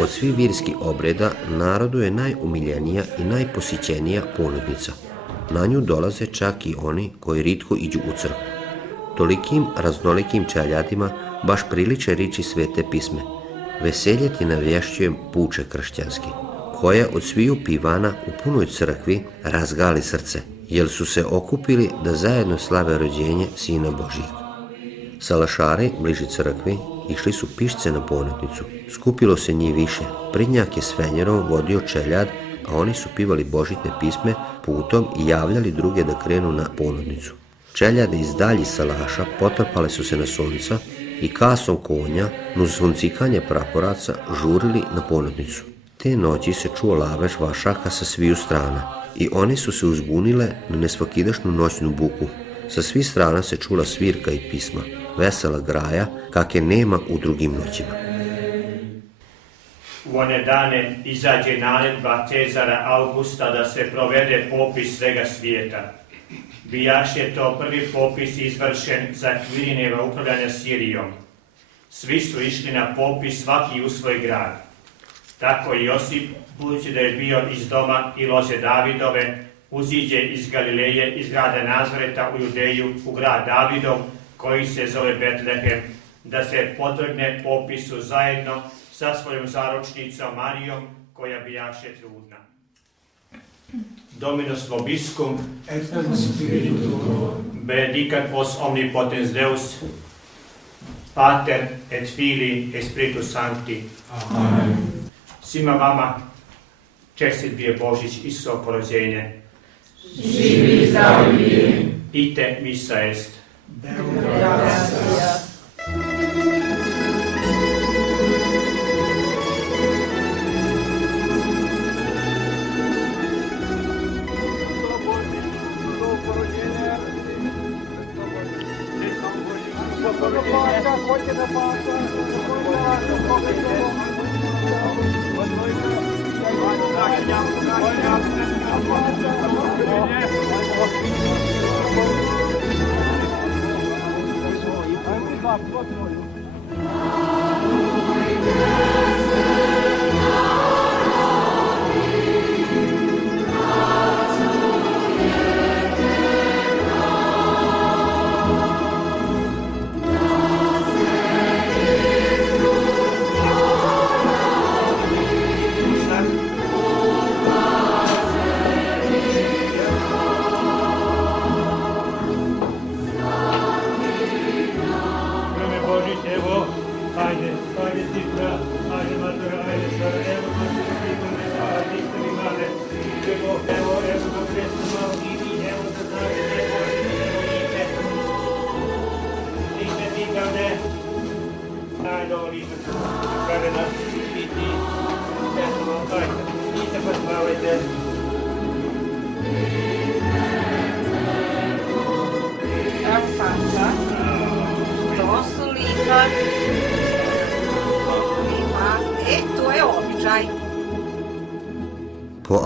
Od svih virskih obreda narodu je najumiljenija i najposjećenija ponudnica. Na nju dolaze čak i oni koji ritko iđu u crkvu. Tolikim raznolikim čeljadima baš priliče riči svete pisme. Veselje ti navješćujem puče kršćanski, koja od sviju pivana u punoj crkvi razgali srce, jer su se okupili da zajedno slave rođenje Sina Božijeg. Salašari bliži crkvi išli su pišce na ponudnicu. Skupilo se njih više. Pridnjak je s fenjerom vodio čeljad, a oni su pivali božitne pisme putom i javljali druge da krenu na ponudnicu. Čeljade iz dalji salaša potrpale su se na sunca i kasom konja, uz zvoncikanje praporaca, žurili na ponudnicu. Te noći se čuo lavež vašaka sa sviju strana i one su se uzbunile na nesvakidašnju noćnu buku. Sa svih strana se čula svirka i pisma, vesela graja, kakve nema u drugim noćima. U one dane izađe naredba Cezara Augusta da se provede popis svega svijeta. Bijaše to prvi popis izvršen za Kvirineva upravljanja Sirijom. Svi su išli na popis, svaki u svoj grad. Tako i Josip, budući da je bio iz doma i loze Davidove, uziđe iz Galileje, iz grada Nazareta u Judeju, u grad Davidov, koji se zove Betlehem, da se podvrgne popisu zajedno sa svojom zaručnicom Marijom, koja bijaše trudna. Dominus vobiscum, et spiritu tuo, benedicat vos omnipotens Deus, Pater et Filii et Spiritus Sancti. Amen. Svima vama čestit bio Božić Isusovo porođenje. Živi zdravi bili. Ite missa est. Gracias.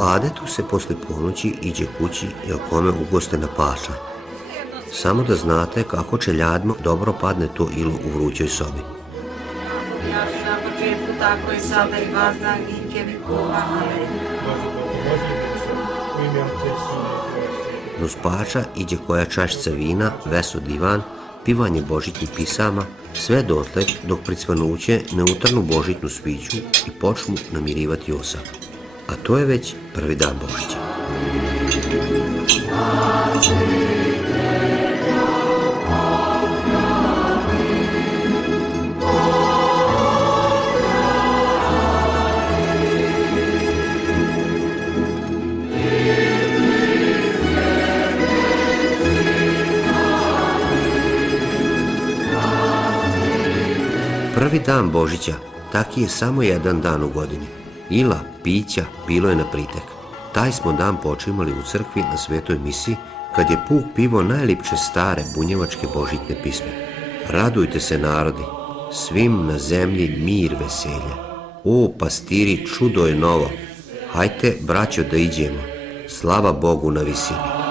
adetu se posle ponoći iđe kući jel kome ugostena pača. Samo da znate kako će ljadmo dobro padne to ilo u vrućoj sobi. Ja ću na početku tako i sada i vas dan vike vikova. No spača iđe koja čašća vina, veso divan, pivanje božitnih pisama, sve dotle dok pri cvanuće ne utrnu božitnu sviću i počnu namirivati osam. A to je već prvi dan Božića. Prvi dan Božića, taki je samo jedan dan u godini. Ila, pića, bilo je na pritek. Taj smo dan počimali u crkvi na svetoj misi, kad je puk pivo najlipše stare bunjevačke božitne pisme. Radujte se narodi, svim na zemlji mir veselja. O, pastiri, čudo je novo. Hajte, braćo, da iđemo. Slava Bogu na visini.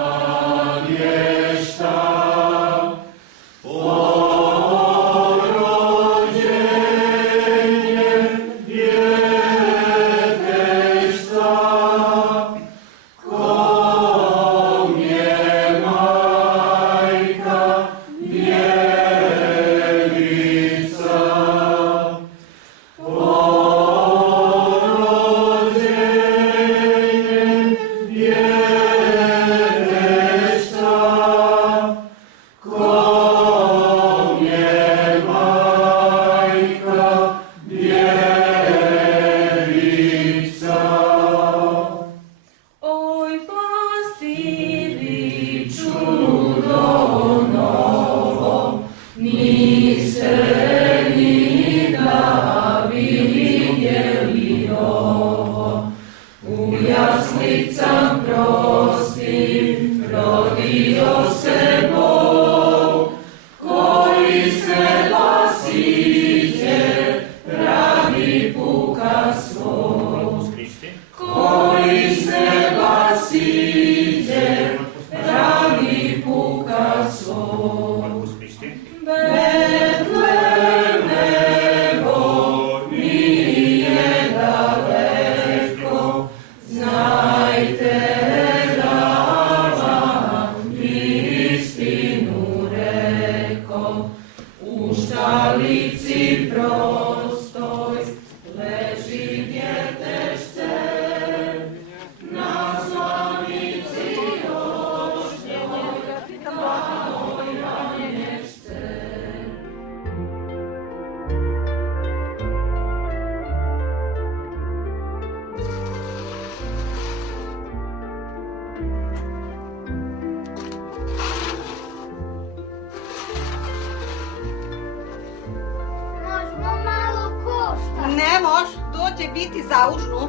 Ne moš, to će biti za užnu.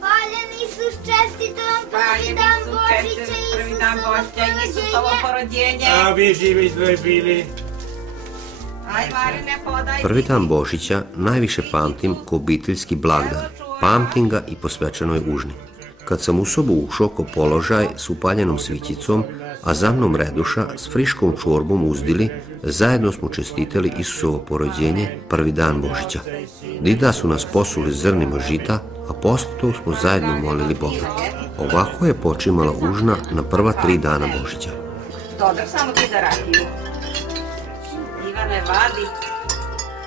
Hvaljen Isus, čestito vam prvi dan Božića, Prvi dan Božića i Isusovo porođenje. A vi živi zdravi bili. Aj, Marine, podaj. Prvi dan Božića najviše pamtim ko obiteljski blagdan. Pamtim ga i po svečanoj užni. Kad sam u sobu ušao ko položaj s upaljenom svićicom, a za mnom reduša s friškom čorbom uzdili, zajedno smo čestitali Isusovo porođenje, prvi dan Božića. Dida su nas posuli zrnima žita, a posle to smo zajedno molili Boga. Ovako je počimala užna na prva 3 dana Božića. Dobro, samo ti da rakiju. Ivane, vadi.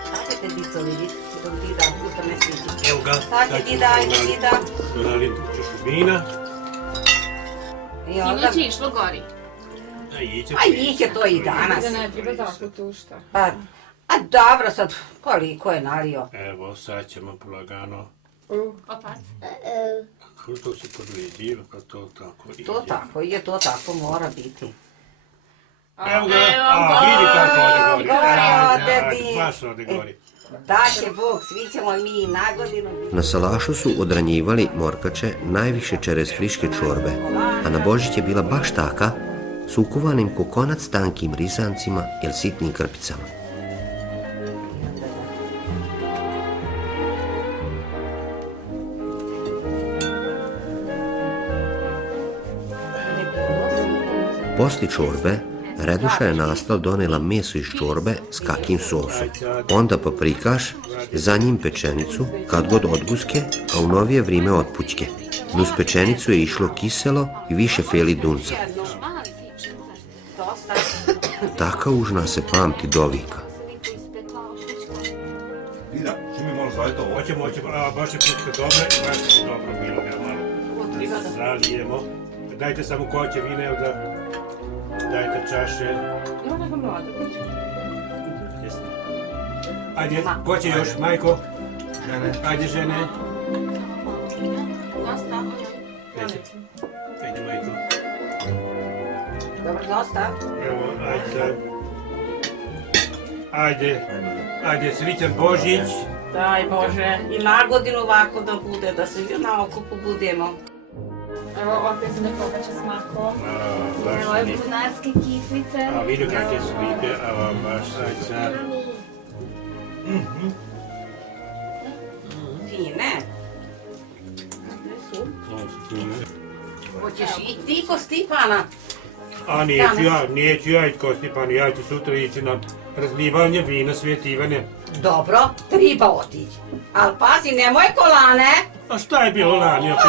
Sad ćete dico vidjeti, dok Dida utrne sviđi. Evo ga. Sad će Dida, ajde Dida. Donali češu vina. I onda... Sinoć je išlo gori. A iće to i danas. Da ne treba tako tušta. A dobro sad, koliko je nalio? Evo, sad ćemo polagano. Opac. To se podveđiva, pa to tako ide. To tako ide, to tako mora biti. Evo ga, vidi kako ode gori. Gori ode, Baš ode gori. Da će Bog, svi ćemo mi na godinu. Na salašu su odranjivali morkače najviše čerez friške čorbe, a na Božić je bila baš taka, s ukovanim kokonac tankim rizancima ili sitnim krpicama. Posli čorbe, Reduša je nastal donela meso iz čorbe s kakim sosom. Onda paprikaš, za njim pečenicu, kad god odguske, a u novije vrime otpućke. Uz pečenicu je išlo kiselo i više feli dunca. Taka užna se pamti do vika. Ida, što mi malo zavjeti ovo? Hoćemo, a baš je putka dobro i baš je dobro bilo, da malo zalijemo. Dajte samo koće vina, evo da dajte čaše. Ajde, ko će još, majko? Ajde, žene. Ajde, majko. Dobro, dosta. Evo, ajde sad. Ajde, srećan Božić. Daj Bože, i na godinu ovako da bude, da se mi na okupu budemo. Evo, opet se ne pogaća s makom. Evo je bunarske kiflice. A vidio kakve su lipe, a vam baš sajca. Fine. Hoćeš i ti ko Stipana? A neću ja ići ko Stipana, ja ću sutra ići na razlivanje vina, svetivanje. Dobro, treba otići. Al pazi, nemoj kolane. A šta je bilo lani opet?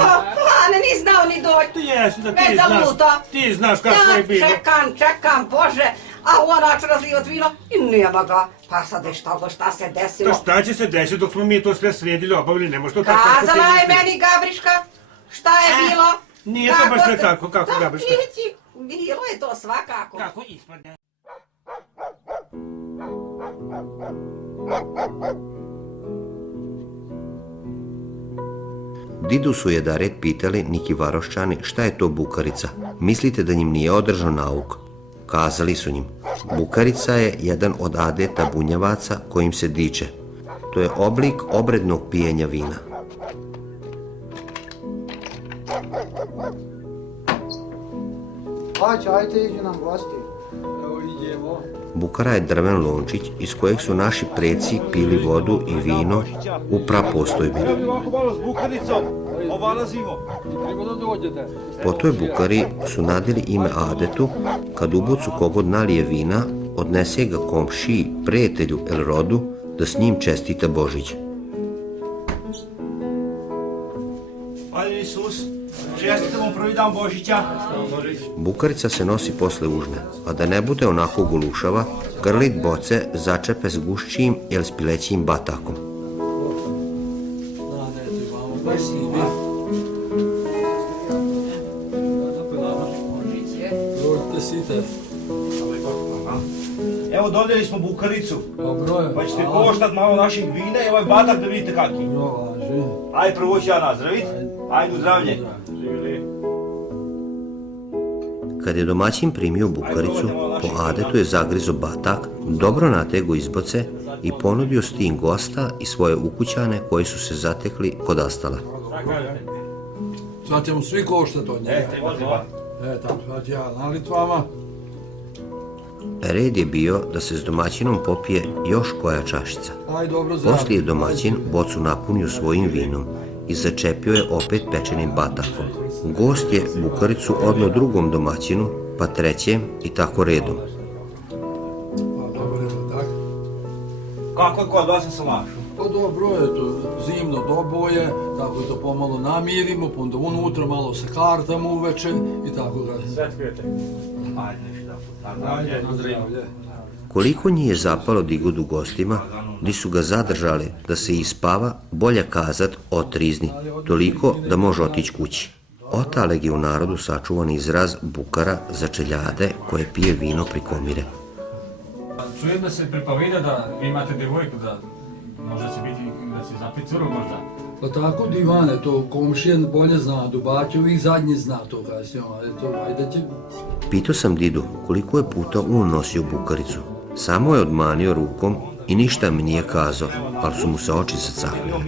Lane ni znao ni doći. To jesu da Već zaluta. ti znaš kako je bilo. Ja čekam, Bože, a ona će razlivat vino i nema ga. Pa sad je šta se desilo. Pa šta će se desiti dok smo mi to sve sredili, obavili, ne može to tako. Kazala je meni Gabriška šta je bilo. Nije to baš sve tako, kako Gabriška. Bilo je to svakako. Kako ispadne? Didu su jedared pitali Niki Varoščani šta je to bukarica. Mislite da njim nije održao nauk? Kazali su njim, bukarica je jedan od adeta bunjevaca kojim se diče. To je oblik obrednog pijenja vina. Ajde, iđu nam gosti. Evo idemo. Bukara je drven lončić iz kojeg su naši preci pili vodu i vino u prapostojbi. Evo mi ovako malo s bukaricom, obalazimo. Po toj bukari su nadeli ime adetu, kad u bucu kogod nalije vina, odnese ga komšiji, prijatelju el rodu, da s njim čestita Božić. Ajde Isus, čestitamo prvi dan Božića. Bukarica se nosi posle užne, a da ne bude onako gulušava, grlit boce začepe s gušćijim ili s pilećijim batakom. Evo donijeli smo bukaricu, pa ćete koštat malo našeg vina i ovaj batak da vidite kak je. Ajde prvo ću ja nazdravit, ajde u zdravlje. Kad je domaćin primio bukaricu, po adetu je zagrizo batak, dobro natego izboce i ponudio stin gosta i svoje ukućane koji su se zatekli kod astala. Sad ćemo svi koštati od njega. Tako, sad ja nalit vama. Red je bio da se s domaćinom popije još koja čašica. Poslije je domaćin bocu napunio svojim vinom i začepio je opet pečenim batakom. Gost je bukaricu odno drugom domaćinu, pa trećem i tako redom. Kako je kod vas na Salašu? Pa dobro je to, zimno dobo je, tako je to pomalo namirimo, pa onda unutra malo se kartamo uveče i tako ga. Sve pijete. Ajde nešto da zdravlje. Koliko njih je zapalo digodu gostima, di su ga zadržali da se ispava, bolje kazat otrizni, toliko da može otići kući. Otaleg je u narodu sačuvan izraz bukara za čeljade koje pije vino pri komire. Čujem da se pripovida da vi imate devojku, da možda će biti da će zapiti curu možda. Pa tako divane, to komšijen bolje zna, Dubačević zadnji zna to kasnije, ali to ajde će... Pitao sam Didu koliko je puta on nosio bukaricu. Samo je odmanio rukom i ništa mi nije kazao, ali su mu se oči zacahljale.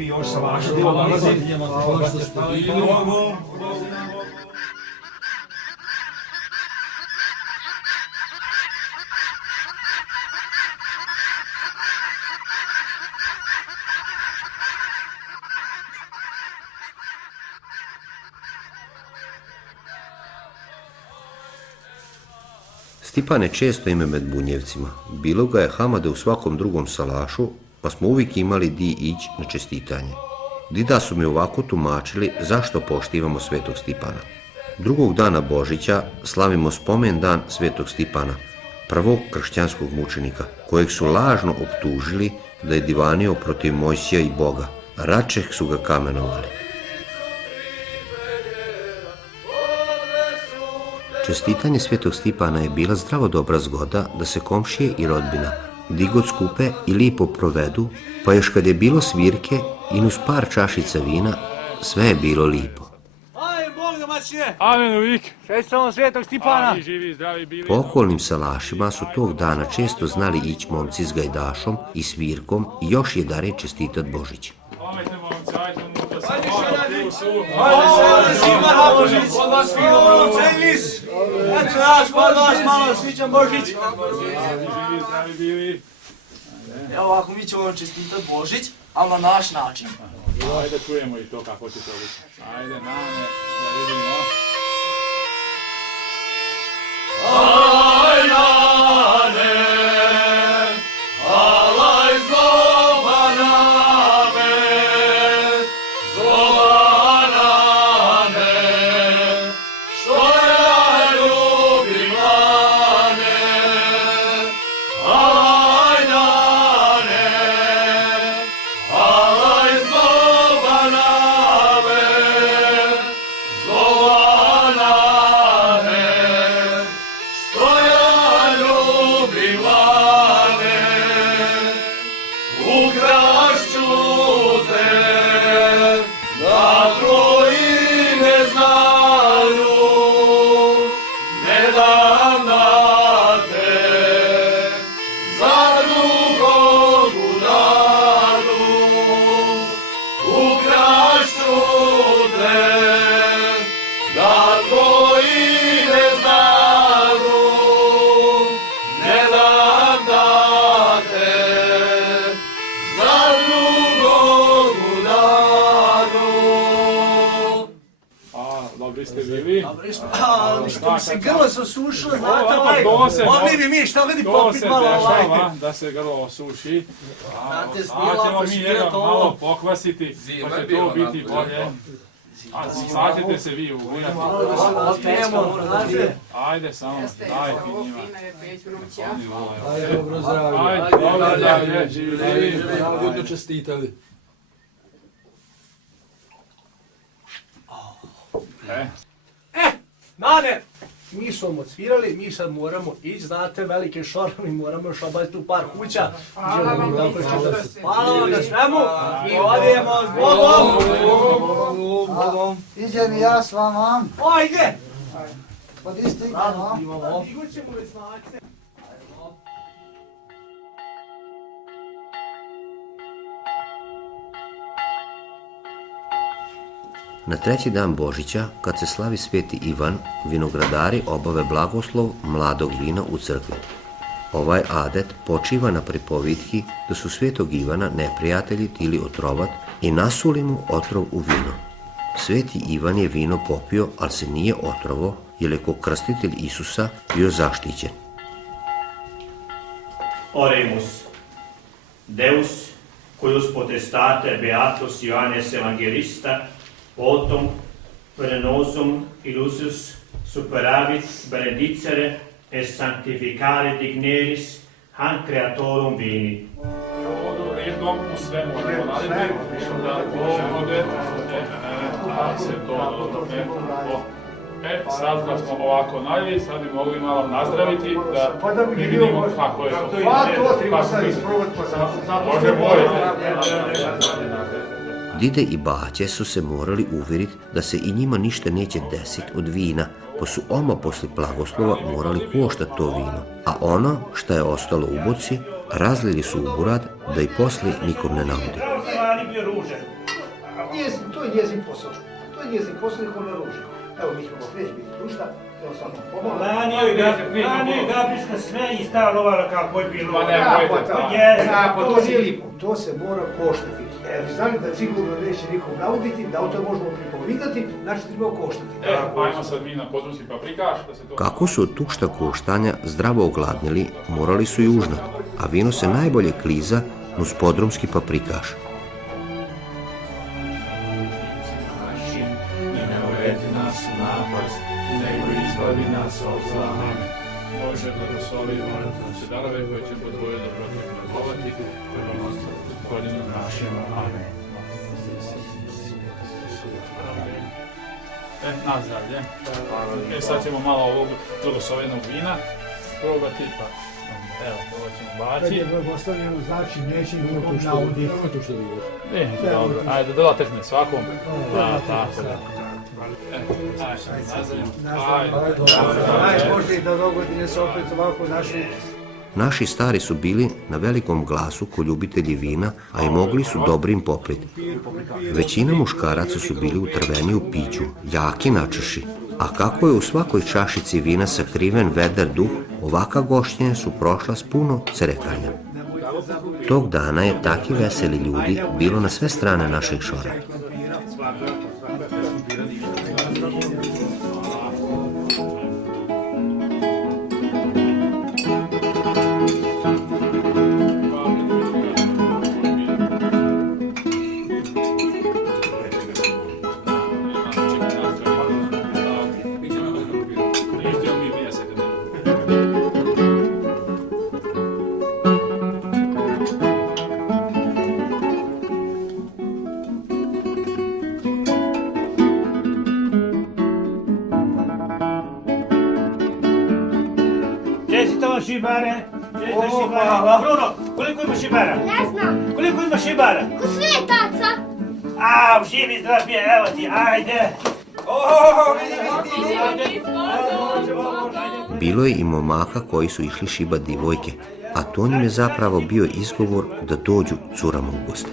Stipan je često ime med bunjevcima. Bilo ga je hamade u svakom drugom salašu, pa smo uvijek imali di ić na čestitanje. Dida su mi ovako tumačili zašto poštivamo Svetog Stipana. Drugog dana Božića slavimo spomen dan Svetog Stipana, prvog kršćanskog mučenika, kojeg su lažno optužili da je divanio protiv Mojsija i Boga. Račeh su ga kamenovali. Čestitanje Svetog Stipana je bila zdravo dobra zgoda da se komšije i rodbina digod skupe i lipo provedu, pa još kad je bilo svirke i uz par čašica vina, sve je bilo lipo. Aj, Bog da mačine! Amen uvijek! Čestitam Svetog Stipana! Aj, živi, zdravi bili! Po okolnim salašima su tog dana često znali ići momci s gajdašom i svirkom i još jedare čestitat Božić. Ajde, momci, ajde, unutra sam malo su. Ajde, svima Božić! Kod vas fino, celis! Eto naš, kod vas malo sviđam Božić! Živi, zdravi bili! Evo ovako, mi ćemo vam čestitat Božić, ali na naš način. Ajde, čujemo i to kako će to biti. Ajde, nane, da vidimo. Ajde, alaj zobaname, zobaname, što ja ljubim lane, alaj dane, alaj zobaname, zobaname, što ja ljubim lane, ukrašću te, da tvoji ne znaju, ne dam da te, za drugog udadu, ukrašću te, da tvoji ne znaju, ne dam da te, za drugog udadu. Dobri ste bili? Dobri smo, ali što mi se grlo se osušilo, znate, Mogli bi mi šta vidi To popit se malo dešava, ovaj. da se grlo osuši. Znate, A smijela, ćemo mi pošmira njega to. malo pokvasiti, Zima pa je će bila to biti napolje. bolje. A sađete se vi ugrijati. Otpijemo, znate. Ajde samo, dajte njima. Ajde, dobro zdravlje. Ajde, dobro zdravlje, živi. Nagodno čestitali. Nane, mi smo odsvirali, mi sad moramo ići, znate, velike šorovi, moramo još obaviti u par kuća. Hvala vam na svemu i odijemo s Bogom. Iđem i ja s vama. Ajde! Pod isti imamo. Na treći dan Božića, kad se slavi Sveti Ivan, vinogradari obave blagoslov mladog vina u crkvi. Ovaj adet počiva na pripovitki da su Svetog Ivana neprijatelji tili otrovat i nasuli mu otrov u vino. Sveti Ivan je vino popio, ali se nije otrovo, jer je ko krstitelj Isusa bio zaštićen. Oremus, Deus, cuius potestate Beatus Ioannes Evangelista, autum venenosum illusus superavit benedicere et sanctificare digneris han creatorum vini. Redom u svemu raditi, da to bude, da se to dođe. Sad kad smo ovako najeli, sad bi mogli malo nazdraviti, da vidimo kako je to. To treba sad isprobati, pa sad. Može bolje. Dide i baće su se morali uvjeriti da se i njima ništa neće desiti od vina, pa su oma posle blagoslova morali koštat to vino. A ono što je ostalo u boci, razlili su u burad da i posle nikom ne naudi. To je njezin posao. To je njezin posao i ona ruža. Evo, mi ćemo već biti društa, evo sad nam pomoći. Lani je Gabriška sve i stala lovala kako je bilo. To nije lipo, to se mora koštati. Jer znali da sigurno neće nikom nauditi, da o to možemo pripovidati, znači treba koštati. Ajmo sad mi na područji paprikaš da se to... Kako su od tušta koštanja zdravo ogladnili, morali su južnat, a vino se najbolje kliza uz podrumski paprikaš. Bože, blagoslovi naše darove koje će po Tvoje dobrote blagovati, prvonosno Gospodinu našemu. Amen. Nazdravlje. Sad ćemo malo ovog blagoslovenog vina probati, pa evo, ovo ćemo baciti. Kad je blagoslovljeno, znači neće nikom nauditi. Dobro, ajde, dodatne svakom. Tako da. Možda i da dogodine se opet ovako našli. Naši stari su bili na velikom glasu ko ljubitelji vina, a i mogli su dobrim popriti. Većina muškaraca su bili utrveni u piću, jaki načrši, a kako je u svakoj čašici vina sakriven vedar duh, ovaka gošćenja su prošla s puno cerekanja. Tog dana je taki veseli ljudi bilo na sve strane našeg šora. Čestitamo šibare! Čestitamo šibare! Bruno, koliko ima šibara? Ne znam. Koliko ima šibara? Ko sve, taca? A, živi zdrav je, evo ti, ajde! Bilo je i momaka koji su išli šibat divojke, a to njim je zapravo bio izgovor da dođu curama u goste.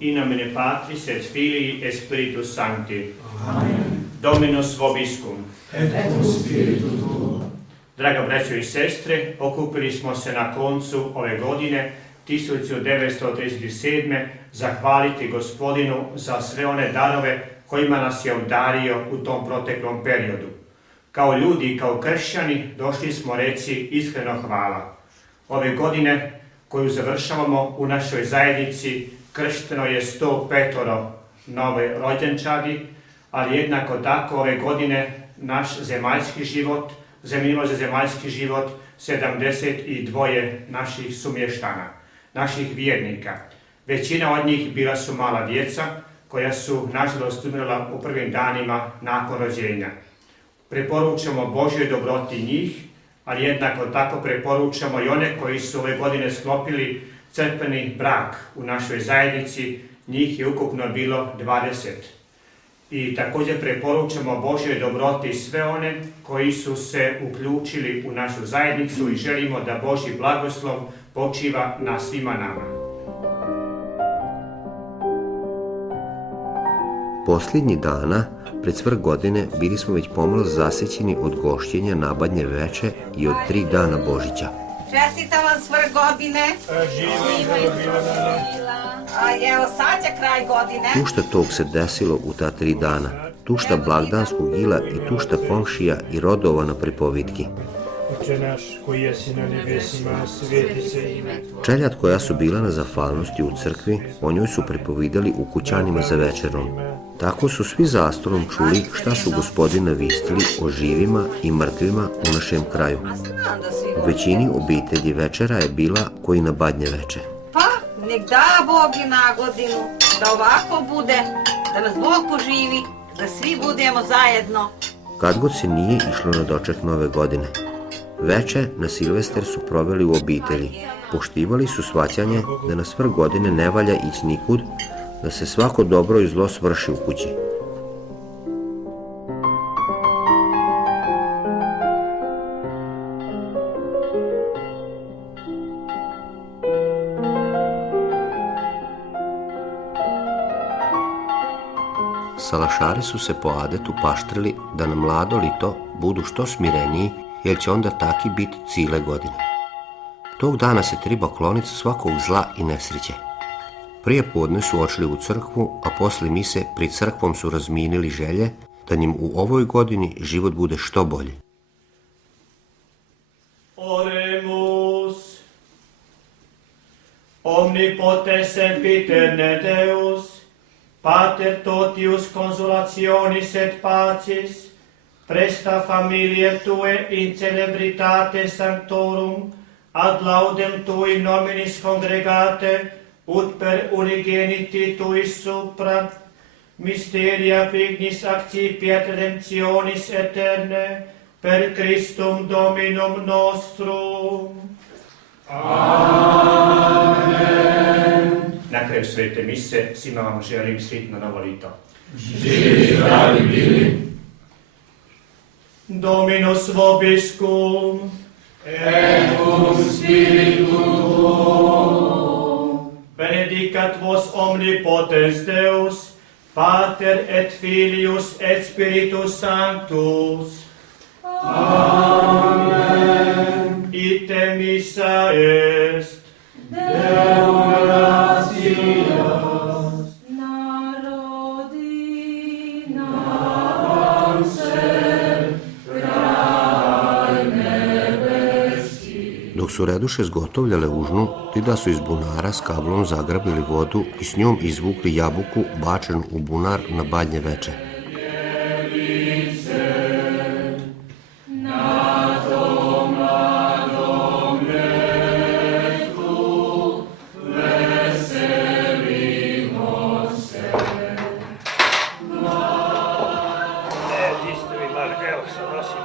In nomine Patris et Filii et Spiritus Sancti. Amen. Dominus vobiscum. Et cum spiritu tuo. Draga braćo i sestre, okupili smo se na koncu ove godine 1937. zahvaliti Gospodinu za sve one darove kojima nas je obdario u tom proteklom periodu. Kao ljudi i kao kršćani došli smo reći iskreno hvala. Ove godine koju završavamo u našoj zajednici kršteno je 105 nove rođenčadi, ali jednako tako ove godine naš zemaljski život, zanimljivo za zemaljski život, 72 naših sumještana, naših vjernika. Većina od njih bila su mala djeca koja su nažalost umrla u prvim danima nakon rođenja. Preporučamo Božjoj dobroti njih, ali jednako tako preporučamo i one koji su ove godine sklopili crkveni brak u našoj zajednici, njih je ukupno bilo 20. I također preporučamo Božjoj dobroti sve one koji su se uključili u našu zajednicu i želimo da Božji blagoslov počiva na svima nama. Posljednjih dana, pred svrh godine, bili smo već pomalo zasećeni od gošćenja na Badnje veče i od 3 dana Božića. Čestitam vam svrh godine. A evo sad je kraj godine. Tušta tog se desilo u ta 3 dana. Tušta blagdanskog ila i tušta komšija i rodova na pripovitki. Oče naš koji jesi na nebesima, sveti se ime Tvoje. Čeljad koja su bila na zahvalnosti u crkvi, o njoj su pripovidali u kućanima za večerom. Tako su svi za stolom čuli šta su Gospodin navistili o živima i mrtvima u našem kraju. U većini obitelji večera je bila koji na Badnje veče. Pa, nek da Bog i na godinu, da ovako bude, da nas Bog poživi, da svi budemo zajedno. Kad god se nije išlo na doček nove godine. Veče na Silvester su proveli u obitelji. Poštivali su shvaćanje da na svrh godine ne valja ići nikud, da se svako dobro i zlo svrši u kući. salašari su se po adetu paštrili da na mlado lito budu što smireniji, jer će onda taki biti cijele godine. Tog dana se triba kloniti svakog zla i nesreće. Prije podne su očli u crkvu, a posle mise pri crkvom su razminili želje da njim u ovoj godini život bude što bolji. Oremus, omnipotens sempiterne Deus, Pater totius consolationis et pacis, presta familie tue in celebritate sanctorum, ad laudem tui nominis congregate, ut per unigeniti tuis supra, mysteria fignis accipiat redemptionis eterne, per Christum Dominum nostrum. Amen. Na kraju svete mise svima vam želim sretno novo lito. Živi, zdravi bili. Dominus vobiscum. Et cum spiritu tuo. Benedicat vos omnipotens Deus, Pater et Filius et Spiritus Sanctus. Amen. Ite missa est. Deum gratias. Narodi nam se kraj nebeski. Dok su reduše zgotovljale užnu, Dida su iz bunara s kablom zagrabili vodu i s njom izvukli jabuku bačenu u bunar na badnje veče.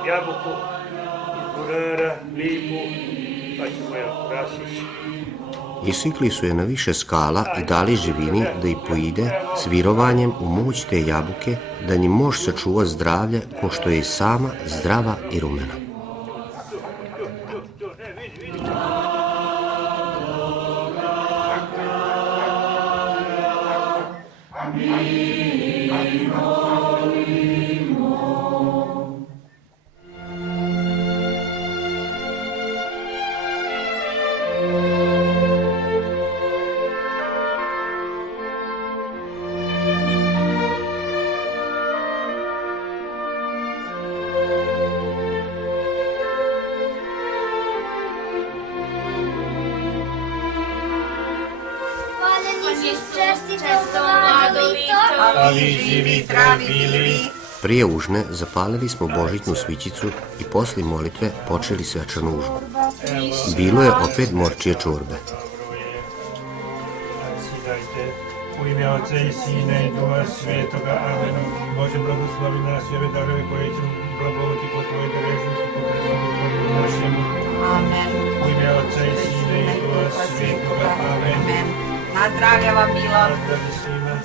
Jabuku, iz bunara, lipu, pa ćemo rasići. Isikli su je na više skala i dali živini da ih pojide s virovanjem u moć te jabuke, da njim može sačuva zdravlje ko što je i sama zdrava i rumena. A vi živi, zdravi bili. Prije užne zapalili smo božićnu svićicu i posle molitve počeli svečanu užnu. Bilo je opet morčije čorbe. Sidajte, u ime Oca i Sina i Duha Svetoga, amen. Bože, blagoslovi nas i ove darove koje ćemo blagovati po tvojoj darežnosti, po Hristu Tvojim našem. Amen. U ime Oca i Sina i Duha Svetoga, amen. Na zdravlje vam bilo. Zdravlje svima.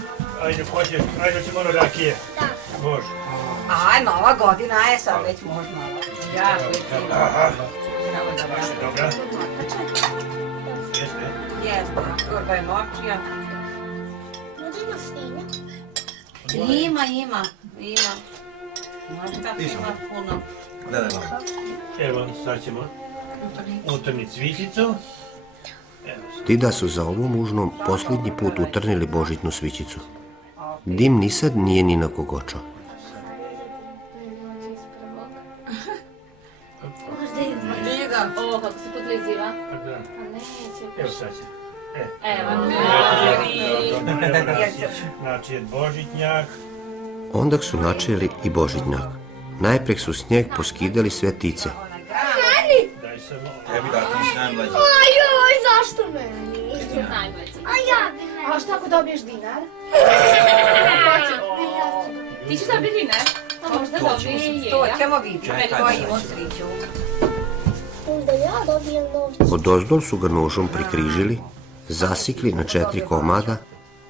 Ajde, hoćeš, ajde ćemo ono rakije. Da. Može. Aj, nova godina je, sad već može malo. Jako je fino. Aha. Evo dobra. Dobra. Jeste? Jeste, čorba je morčija. Možda ima svinja? Ima. Možda ima puno. Evo, sad ćemo utrniti cvićicu. Dida su za ovom užnom posljednji put utrnili božićnu svićicu. Dim ni sad nije ni na kogočo. Ovo kako se podliziva. Evo sad će. Evo. Načet božićnjak. Onda su načeli i božićnjak. Najprek su snijeg poskidali sve tice. Meni? Tebi da, ti si najmlađi. Ajoj, zašto meni? Najmlađi. A ja bi meni. A šta ako dobiješ dinar? Ti ćeš dobiti dinar? Pa možda dobije i Jelja. To ćemo vidjeti, koji imamo sriću. Možda ja dobijem novčić. Odozdol su ga nožom prikrižili, zasikli na 4 komada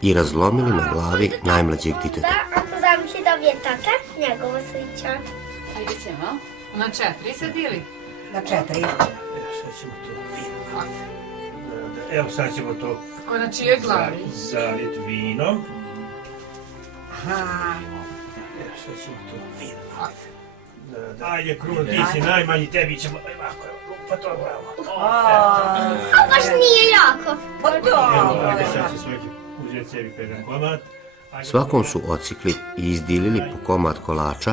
i razlomili na glavi najmlađeg diteta. Ako zamisli dobije tata, njegova slića. Ajde ćemo. Na 4 se dili. Na 4. Evo sad ćemo to vino. Evo sad ćemo to Ko na čijoj glavi? zalit vinom. Sad ćemo to fino. Ajde, Kruno, ti si najmanji, tebi ćemo ovako, pa to bravo. A baš nije jako. Pa Evo, ajde, sad će svaki uzeti sebi jedan komad. Svakom su ocikli i izdilili po komad kolača,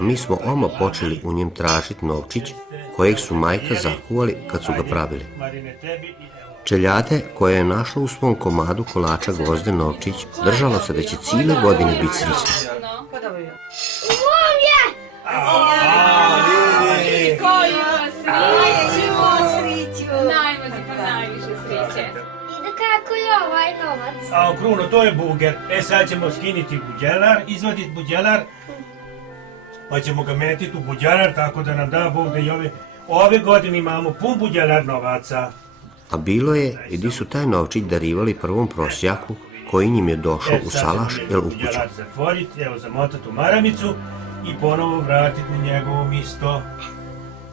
a mi smo odmah počeli u njem tražiti novčić kojeg su majka zakuvali kad su ga pravili. Marine, tebi i evo. Čeljade koje je našlo u svom komadu kolača gvozden novčić držalo se da će cijele godine biti srećna. Mom je! Koji ima sreću! Najmanje pa najviše sreće. I da kako je ovaj novac? A Kruno, to je buger. Sad ćemo skiniti buđelar, izvaditi buđelar, pa ćemo ga metiti u buđelar, tako da nam da Bog da i ove godine imamo pun buđelar novaca. A bilo je i di su taj novčić darivali prvom prosjaku koji njim je došao u salaš ili u kuću. Buđelar zatvoriti, evo zamotati u maramicu i ponovo vratiti na njegovo mjesto.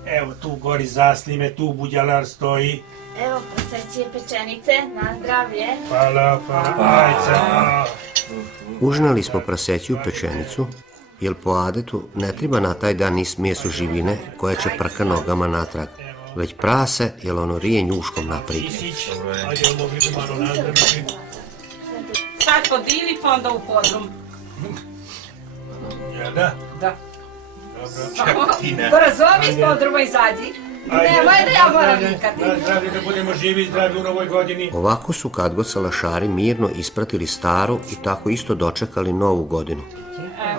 Evo tu gori zaslime, tu buđelar stoji. Evo prosećije pečenice, na zdravlje. Hvala, ajca. Užnali smo praseću pečenicu, jer po adetu ne treba na taj dan nis meso živine koja će prka nogama natrag, već prase, jer ono rije njuškom naprijed. Ajde, ovo vidim malo nazdraviti. Sad podili, pa onda u podrum. Jel da? Da. Dobro. Brzo mi iz podruma izađi. Nemoj da ja moram vikati. Zdravlje, da budemo živi i zdravi u novoj godini. Ovako su kad god salašari mirno ispratili staru i tako isto dočekali novu godinu.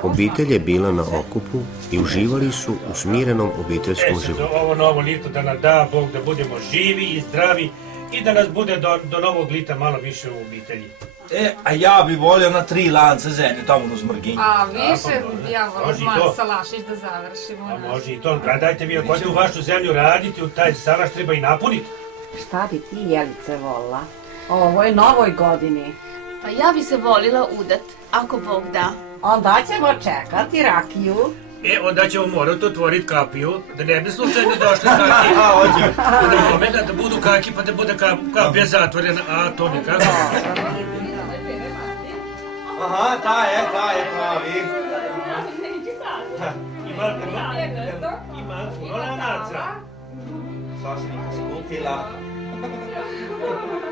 Obitelj je bila na okupu i uživali su u smirenom obiteljskom životu. Ovo novo lito da nam da Bog da budemo živi i zdravi i da nas bude do novog lita malo više u obitelji. A ja bi volio na 3 lance zemlje tamo u Zmrginju. A više ja volim malo salašić da završimo. A može i to, gledajte vi, ako ćete u vašu zemlju raditi, u taj salaš treba i napuniti. Šta bi ti, Jelice, volila? Ovo je novoj godini. Pa ja bi se volila udat, ako Bog da. Onda ćemo čekati rakiju. Onda ćemo morati otvoriti kapiju, da ne bi slučajno došli kaki. Da budu kaki, pa da bude kapija zatvorena, a to nikako. Aha, taj je pravi. Ima puno lanaca. Sad se neka skupila.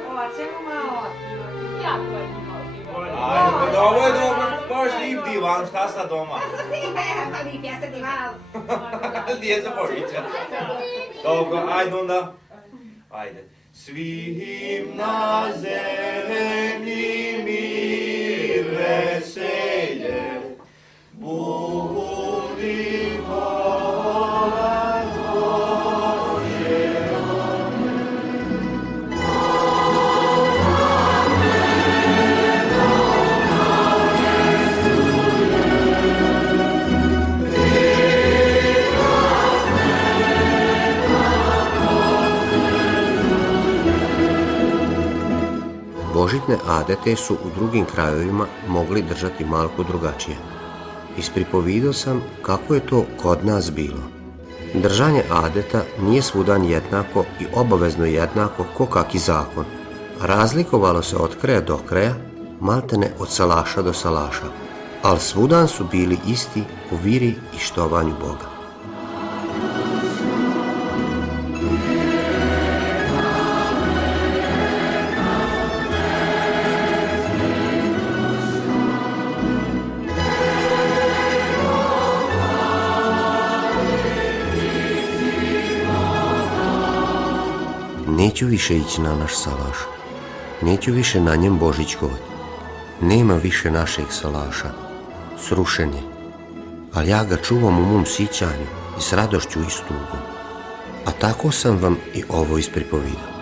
Hoćemo malo. Jako je Ajde, pa ovo je dobro, baš lip divan, šta sad doma? Lip jeste divan. Nije za Božića. Dobro, ajde onda. Ajde. Svim na zemlji mir veselje, budi vola Bože. Božitne adete su u drugim krajevima mogli držati malko drugačije. Ispripovidio sam kako je to kod nas bilo. Držanje adeta nije svudan jednako i obavezno jednako ko kaki zakon. Razlikovalo se od kraja do kraja, maltene od salaša do salaša, ali svudan su bili isti u viri i štovanju Boga. Neću više ići na naš salaš, neću više na njem božićkovati. Nema više našeg salaša, srušen je, ali ja ga čuvam u mom sićanju i s radošću i s tugom. A tako sam vam i ovo ispripovidao.